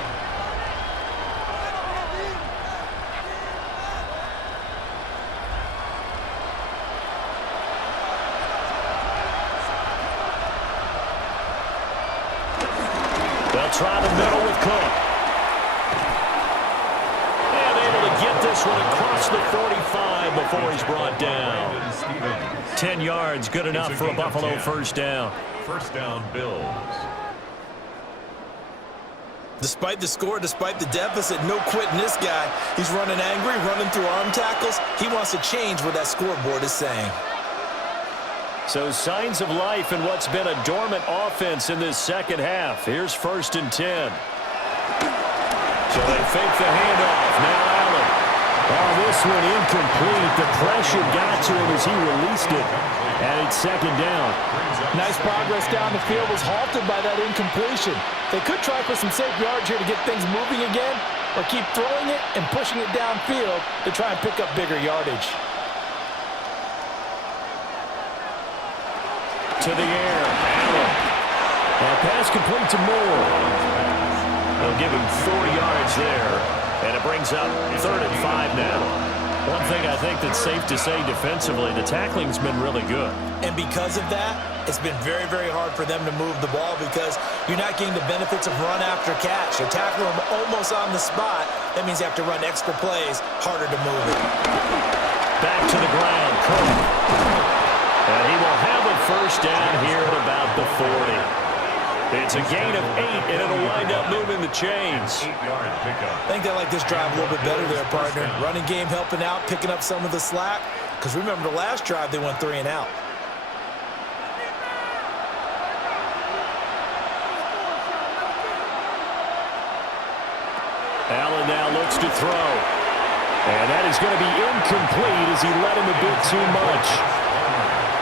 They'll try the middle with Cook. And able to get this one across the 45 before he's brought down. 10 yards, good enough for a Buffalo first down. First down, Bills. Despite the score, despite the deficit, no quitting this guy. He's running angry, running through arm tackles. He wants to change what that scoreboard is saying. So signs of life in what's been a dormant offense in this second half. Here's 1st and 10. So they fake the handoff. Now Allen. Oh, this one incomplete. The pressure got to him as he released it. And it's second down. Nice progress down the field was halted by that incompletion. They could try for some safe yards here to get things moving again, or keep throwing it and pushing it downfield to try and pick up bigger yardage. To the air. Allen. And pass complete to Moore. They'll give him 4 yards there. And it brings up 3rd and 5 now. One thing I think that's safe to say defensively, the tackling's been really good. And because of that, it's been very, very hard for them to move the ball because you're not getting the benefits of run after catch. They're tackling them almost on the spot. That means you have to run extra plays, harder to move it. Back to the ground, Cook. And he will have a first down here at about the 40. It's a gain of 8, and it'll wind up moving the chains. 8-yard pickup. I think they like this drive a little bit better there, partner. Running game helping out, picking up some of the slack. Because remember the last drive, they went 3 and out. Allen now looks to throw. And that is going to be incomplete as he led him a bit too much.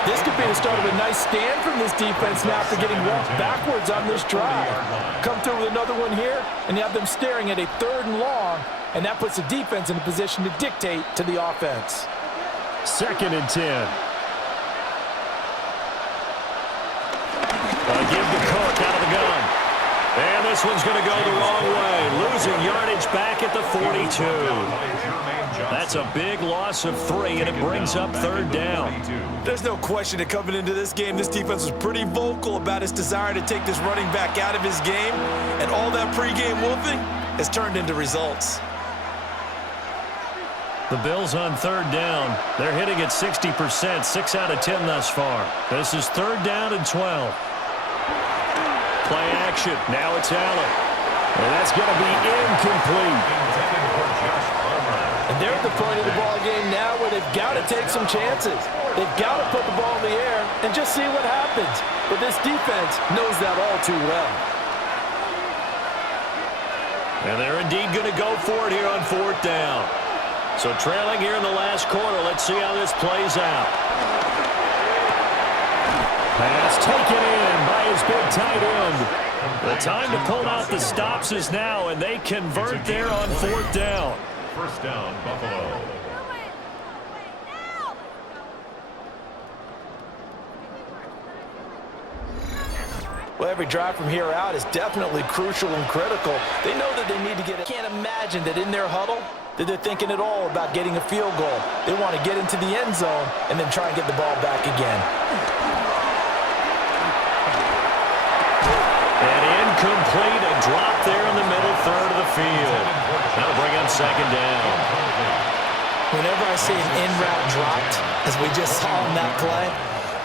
This could be the start of a nice stand from this defense now after getting walked backwards on this drive. Come through with another one here, and you have them staring at a 3rd and long, and that puts the defense in a position to dictate to the offense. 2nd and 10. Give the Cook out of the gun. And this one's going to go the wrong way. Losing yardage back at the 42. That's a big loss of 3, and it brings up 3rd down. There's no question that coming into this game, this defense was pretty vocal about its desire to take this running back out of his game, and all that pregame wolfing has turned into results. The Bills on 3rd down. They're hitting at 60%, 6 out of 10 thus far. This is 3rd down and 12. Play action. Now it's Allen. And that's going to be incomplete. And they're at the point of the ball game now where they've got to take some chances. They've got to put the ball in the air and just see what happens. But this defense knows that all too well. And they're indeed going to go for it here on 4th down. So trailing here in the last quarter. Let's see how this plays out. Pass taken in by his big tight end. The time to pull out the stops is now, and they convert there on 4th down. 1st down, Buffalo. Well, every drive from here out is definitely crucial and critical. They know that they need to get it. Can't imagine that in their huddle that they're thinking at all about getting a field goal. They want to get into the end zone and then try and get the ball back again. And incomplete, a drop there in the middle 3rd of the field. That'll bring up 2nd down. Whenever I see an in-route dropped, as we just saw on that play,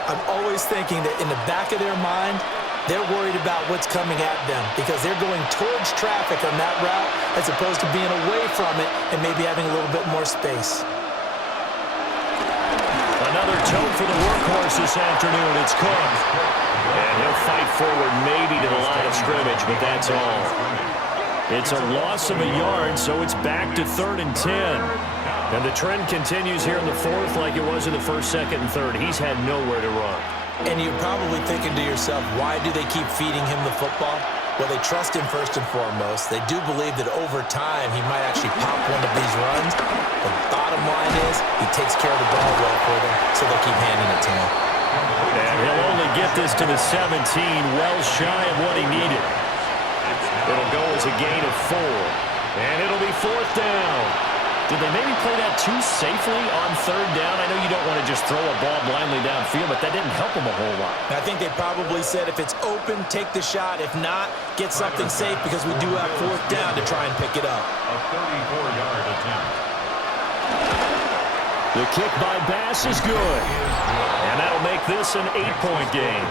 I'm always thinking that in the back of their mind, they're worried about what's coming at them because they're going towards traffic on that route as opposed to being away from it and maybe having a little bit more space. Another tote for the workhorse this afternoon. It's Cook. And he'll fight forward maybe to the line of scrimmage, but that's all. It's a loss of a yard, so it's back to 3rd and 10. And the trend continues here in the 4th like it was in the 1st, 2nd, and 3rd. He's had nowhere to run. And you're probably thinking to yourself, why do they keep feeding him the football? Well, they trust him first and foremost. They do believe that over time he might actually pop one of these runs. The bottom line is he takes care of the ball well for them, so they keep handing it to him. And he'll only get this to the 17, well shy of what he needed. It'll go as a gain of 4. And it'll be 4th down. Did they maybe play that too safely on 3rd down? I know you don't want to just throw a ball blindly downfield, but that didn't help them a whole lot. I think they probably said if it's open, take the shot. If not, get something safe because we do have 4th down to try and pick it up. A 34-yard attempt. The kick by Bass is good. And that'll make this an 8-point game.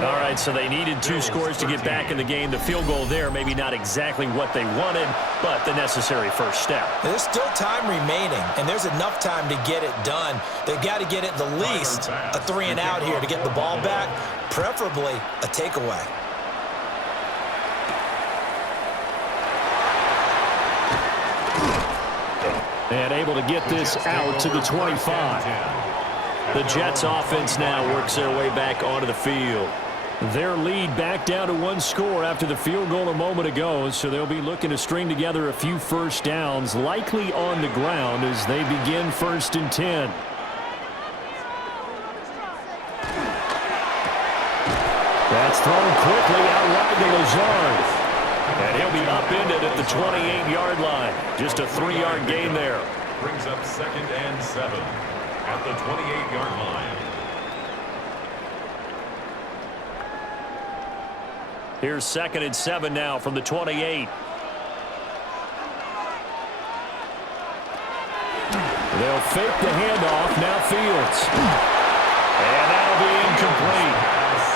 All right, so they needed 2 scores to get back in the game. The field goal there, maybe not exactly what they wanted, but the necessary first step. There's still time remaining, and there's enough time to get it done. They've got to get at the least a 3-and-out here to get the ball back, preferably a takeaway. And able to get this out to the 25. The Jets offense now works their way back onto the field. Their lead back down to 1 score after the field goal a moment ago, so they'll be looking to string together a few first downs, likely on the ground as they begin 1st and 10. That's thrown quickly out wide to Lazard. And he'll be upended at the 28-yard line. Just a 3-yard gain there. Brings up 2nd and 7 at the 28-yard line. Here's 2nd and 7 now from the 28. They'll fake the handoff. Now Fields. And that'll be incomplete.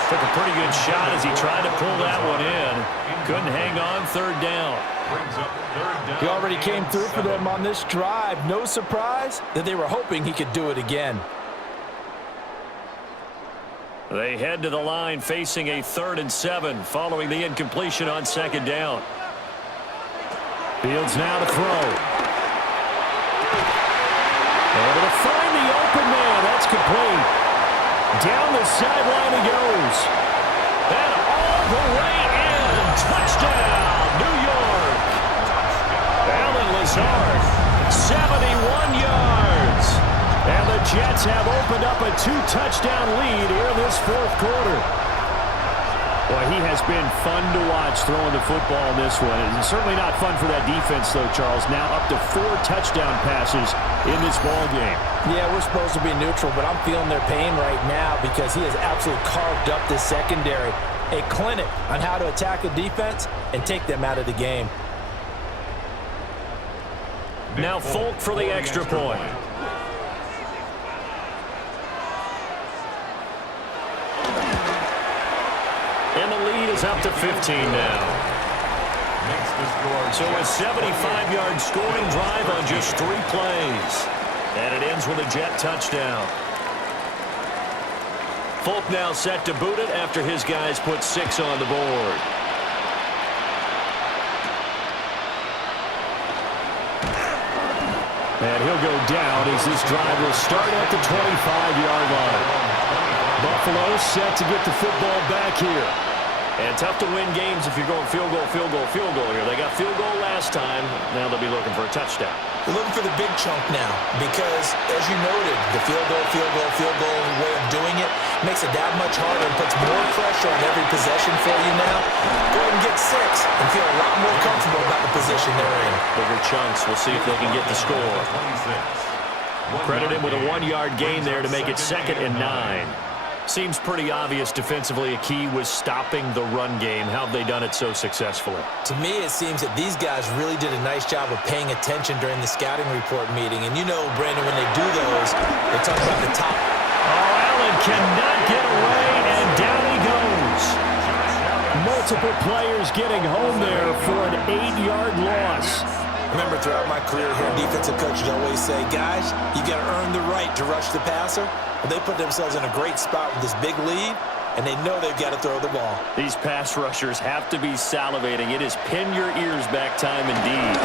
Took a pretty good shot as he tried to pull that one in. Couldn't hang on 3rd down. Brings up 3rd down. He already came through for them on this drive. No surprise that they were hoping he could do it again. They head to the line facing a 3rd and 7 following the incompletion on 2nd down. Fields now to throw. Able to find the open man. That's complete. Down the sideline he goes. And all the way in. Touchdown, New York. Allen Lazard, 71 yards. And the Jets have opened up a 2-touchdown lead here in this fourth quarter. Boy, he has been fun to watch throwing the football in this one. It's certainly not fun for that defense, though, Charles. Now up to 4 touchdown passes in this ball game. Yeah, we're supposed to be neutral, but I'm feeling their pain right now because he has absolutely carved up this secondary. A clinic on how to attack a defense and take them out of the game. Now Folk for the extra point. And the lead is up to 15 now. So a 75-yard scoring drive on just 3 plays. And it ends with a Jet touchdown. Folk now set to boot it after his guys put 6 on the board. And he'll go down as this drive will start at the 25-yard line. Buffalo set to get the football back here. And tough to win games if you're going field goal, field goal, field goal here. They got field goal last time. Now they'll be looking for a touchdown. They're looking for the big chunk now because, as you noted, the field goal way of doing it makes it that much harder and puts more pressure on every possession for you now. Go ahead and get 6 and feel a lot more comfortable about the position they're in. Bigger chunks. We'll see if they can get the score. Credit him with a 1-yard gain there to make it 2nd and 9. Seems pretty obvious defensively a key was stopping the run game. How have they done it so successfully? To me, it seems that these guys really did a nice job of paying attention during the scouting report meeting. And you know, Brandon, when they do those, they talk about the top. Oh, Allen cannot get away, and down he goes. Multiple players getting home there for an 8-yard loss. Remember, throughout my career here, defensive coaches always say, guys, you got to earn the right to rush the passer. Well, they put themselves in a great spot with this big lead, and they know they've got to throw the ball. These pass rushers have to be salivating. It is pin your ears back time indeed.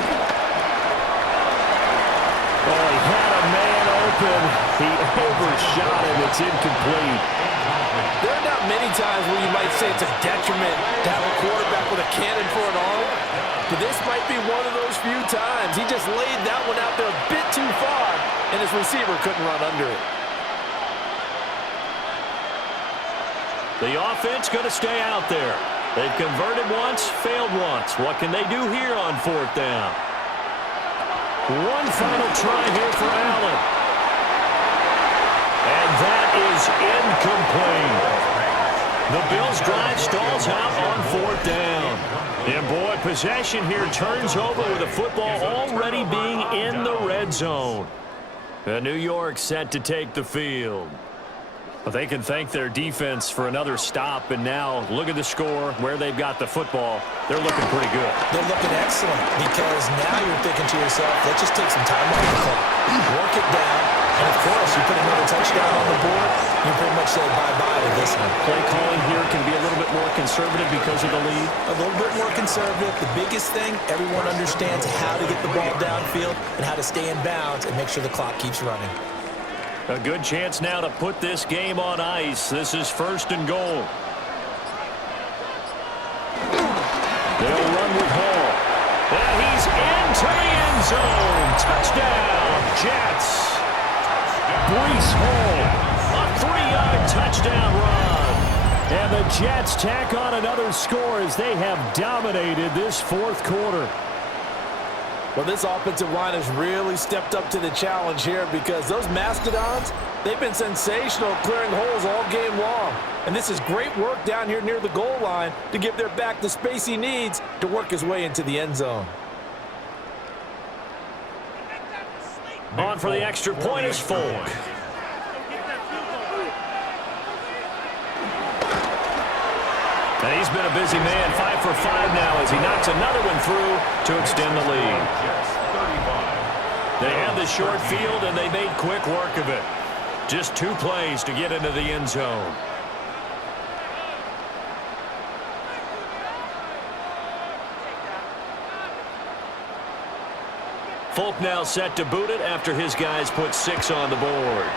Oh, he had a man open. He overshot him. It's incomplete. There are not many times where you might say it's a detriment to have a quarterback with a cannon for an arm, but this might be one of those few times. He just laid that one out there a bit too far, and his receiver couldn't run under it. The offense going to stay out there. They've converted once, failed once. What can they do here on 4th down? One final try here for Allen. And that is incomplete. The Bills' drive stalls out on 4th down. And boy, possession here turns over with the football already being in the red zone. New York set to take the field. But they can thank their defense for another stop, and now look at the score, where they've got the football. They're looking pretty good. They're looking excellent because now you're thinking to yourself, let's just take some time off the clock, work it down, and of course, you put another touchdown on the board, you pretty much say bye-bye to this one. Play calling here can be a little bit more conservative because of the lead. A little bit more conservative. The biggest thing, everyone understands how to get the ball downfield and how to stay in bounds and make sure the clock keeps running. A good chance now to put this game on ice. This is 1st and goal. They'll run with Hall. And he's into the end zone. Touchdown, Jets. Breece Hall, a 3-yard touchdown run. And the Jets tack on another score as they have dominated this 4th quarter. Well, this offensive line has really stepped up to the challenge here because those Mastodons, they've been sensational clearing holes all game long. And this is great work down here near the goal line to give their back the space he needs to work his way into the end zone. On for the extra point is Folk. And he's been a busy man, 5 for 5 now as he knocks another one through to extend the lead. They had the short field, and they made quick work of it. Just 2 plays to get into the end zone. Folk now set to boot it after his guys put 6 on the board.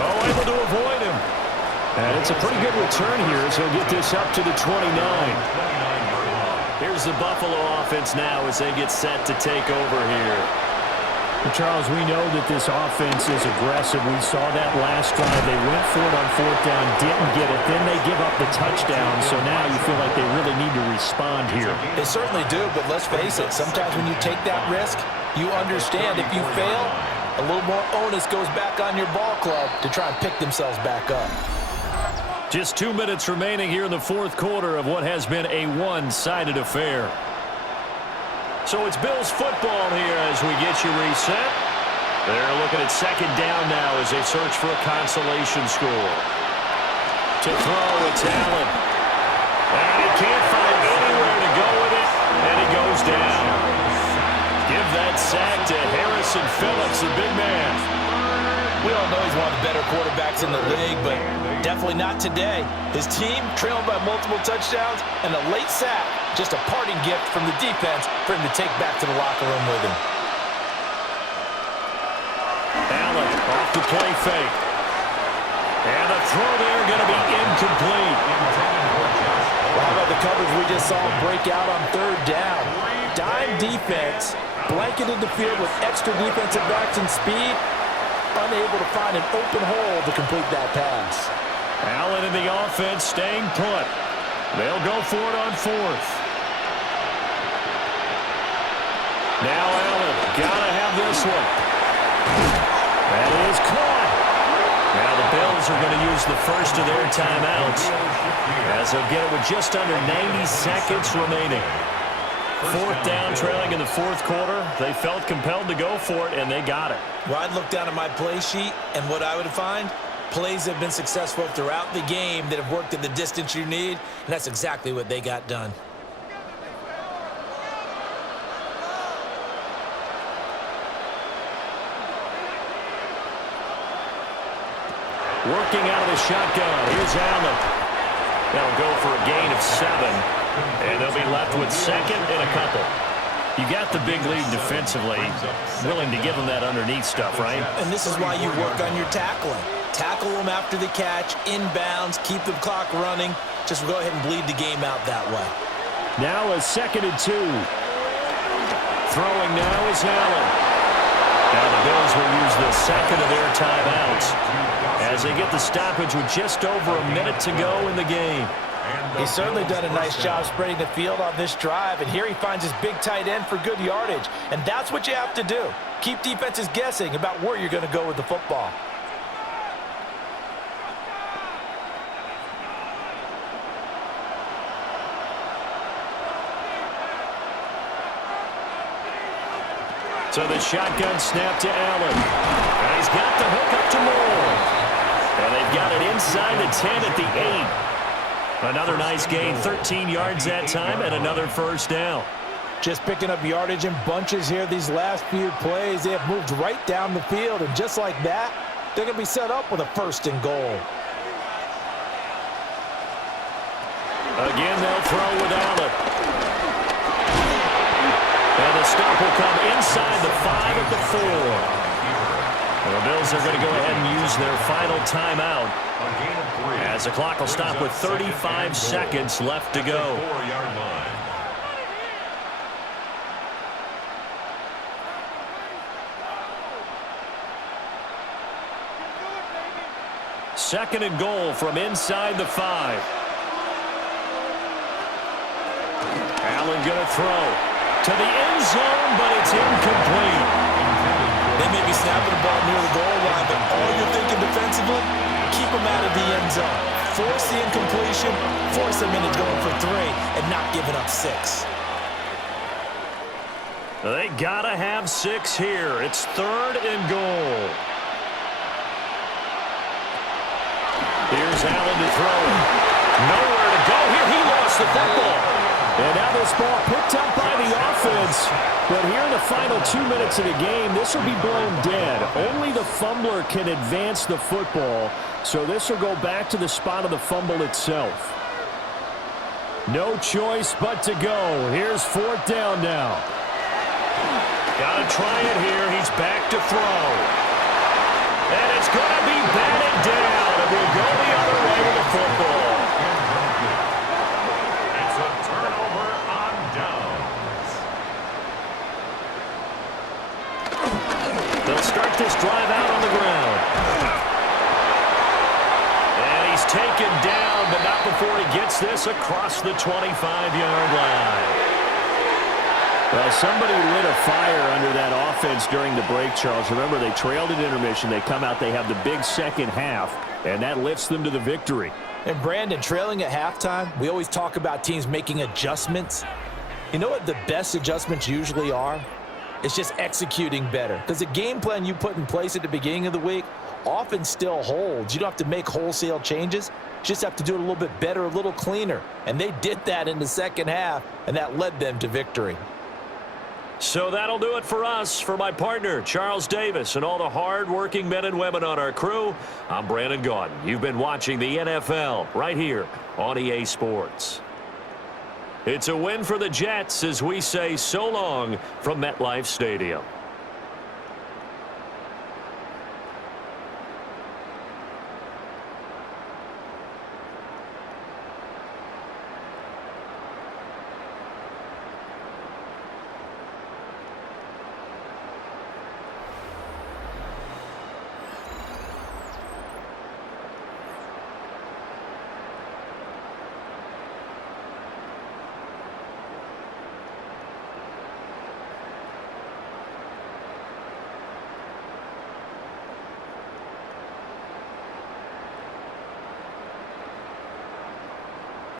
Oh, able to avoid him. And it's a pretty good return here as he'll get this up to the 29. Here's the Buffalo offense now as they get set to take over here. And Charles, we know that this offense is aggressive. We saw that last drive. They went for it on 4th down, didn't get it. Then they give up the touchdown. So now you feel like they really need to respond here. They certainly do, but let's face it. Sometimes when you take that risk, you understand if you fail, a little more onus goes back on your ball club to try and pick themselves back up. Just 2 minutes remaining here in the 4th quarter of what has been a one-sided affair. So it's Bills football here as we get you reset. They're looking at 2nd down now as they search for a consolation score. To throw, it's Allen. And he can't find anywhere to go with it, and he goes down. Give that sack to Harrison Phillips, the big man. We all know he's one of the better quarterbacks in the league, but definitely not today. His team trailing by multiple touchdowns and a late sack. Just a parting gift from the defense for him to take back to the locker room with him. Allen off the play fake. And the throw there going to be incomplete. Well, how about the coverage we just saw break out on 3rd down? Dime defense, blanketed the field with extra defensive backs and speed, unable to find an open hole to complete that pass. Allen in the offense staying put. They'll go for it on 4th. Now Allen, gotta have this one. That is caught. Now the Bills are going to use the first of their timeouts as they'll get it with just under 90 seconds remaining. 4th down, trailing in the 4th quarter. They felt compelled to go for it, and they got it. Well, I'd look down at my play sheet, and what I would find, plays have been successful throughout the game that have worked in the distance you need, and that's exactly what they got done. Working out of the shotgun. Here's Allen. They'll go for a gain of 7. And they'll be left with 2nd and a couple. You got the big lead defensively. Willing to give them that underneath stuff, right? And this is why you work on your tackling. Tackle them after the catch, inbounds, keep the clock running. Just go ahead and bleed the game out that way. Now a 2nd and 2. Throwing now is Allen. Now the Bills will use the 2nd of their timeouts as they get the stoppage with just over a minute to go in the game. He's certainly done a nice job spreading the field on this drive, and here he finds his big tight end for good yardage. And that's what you have to do. Keep defenses guessing about where you're going to go with the football. So the shotgun snap to Allen. And he's got the hook up to Moore. And they've got it inside the 10 at the 8. Another nice gain, 13 yards that time, and another 1st down. Just picking up yardage in bunches here these last few plays. They have moved right down the field, and just like that, they're going to be set up with a 1st and goal. Again, they'll throw with Allen. And the stop will come inside the 5 at the 4. And the Bills are going to go ahead and use their final timeout as the clock will stop with 35 seconds left to go. 4-yard line. Second and goal from inside the 5. Allen going to throw to the end zone, but it's incomplete. They may be snapping the ball near the goal line, but all you're thinking defensively, keep them out of the end zone. Force the incompletion, force them into going for 3, and not giving up 6. They gotta have 6 here. It's 3rd and goal. Here's Allen to throw. Nowhere to go here. He lost the football. And now this ball picked up by the offense. But here in the final 2 minutes of the game, this will be blown dead. Only the fumbler can advance the football. So this will go back to the spot of the fumble itself. No choice but to go. Here's 4th down now. Got to try it here. He's back to throw. And it's going to be batted down. And we'll go the other way with the football. It's a turnover on downs. They'll start this drive out on the ground. And he's taken down, but not before he gets this across the 25-yard line. Well, somebody lit a fire under that offense during the break, Charles. Remember, they trailed at intermission. They come out, they have the big second half, and that lifts them to the victory. And Brandon, trailing at halftime, we always talk about teams making adjustments. You know what the best adjustments usually are? It's just executing better. Because the game plan you put in place at the beginning of the week often still holds. You don't have to make wholesale changes. You just have to do it a little bit better, a little cleaner. And they did that in the second half, and that led them to victory. So that'll do it for us. For my partner, Charles Davis, and all the hard-working men and women on our crew, I'm Brandon Gaudin. You've been watching the NFL right here on EA Sports. It's a win for the Jets as we say so long from MetLife Stadium.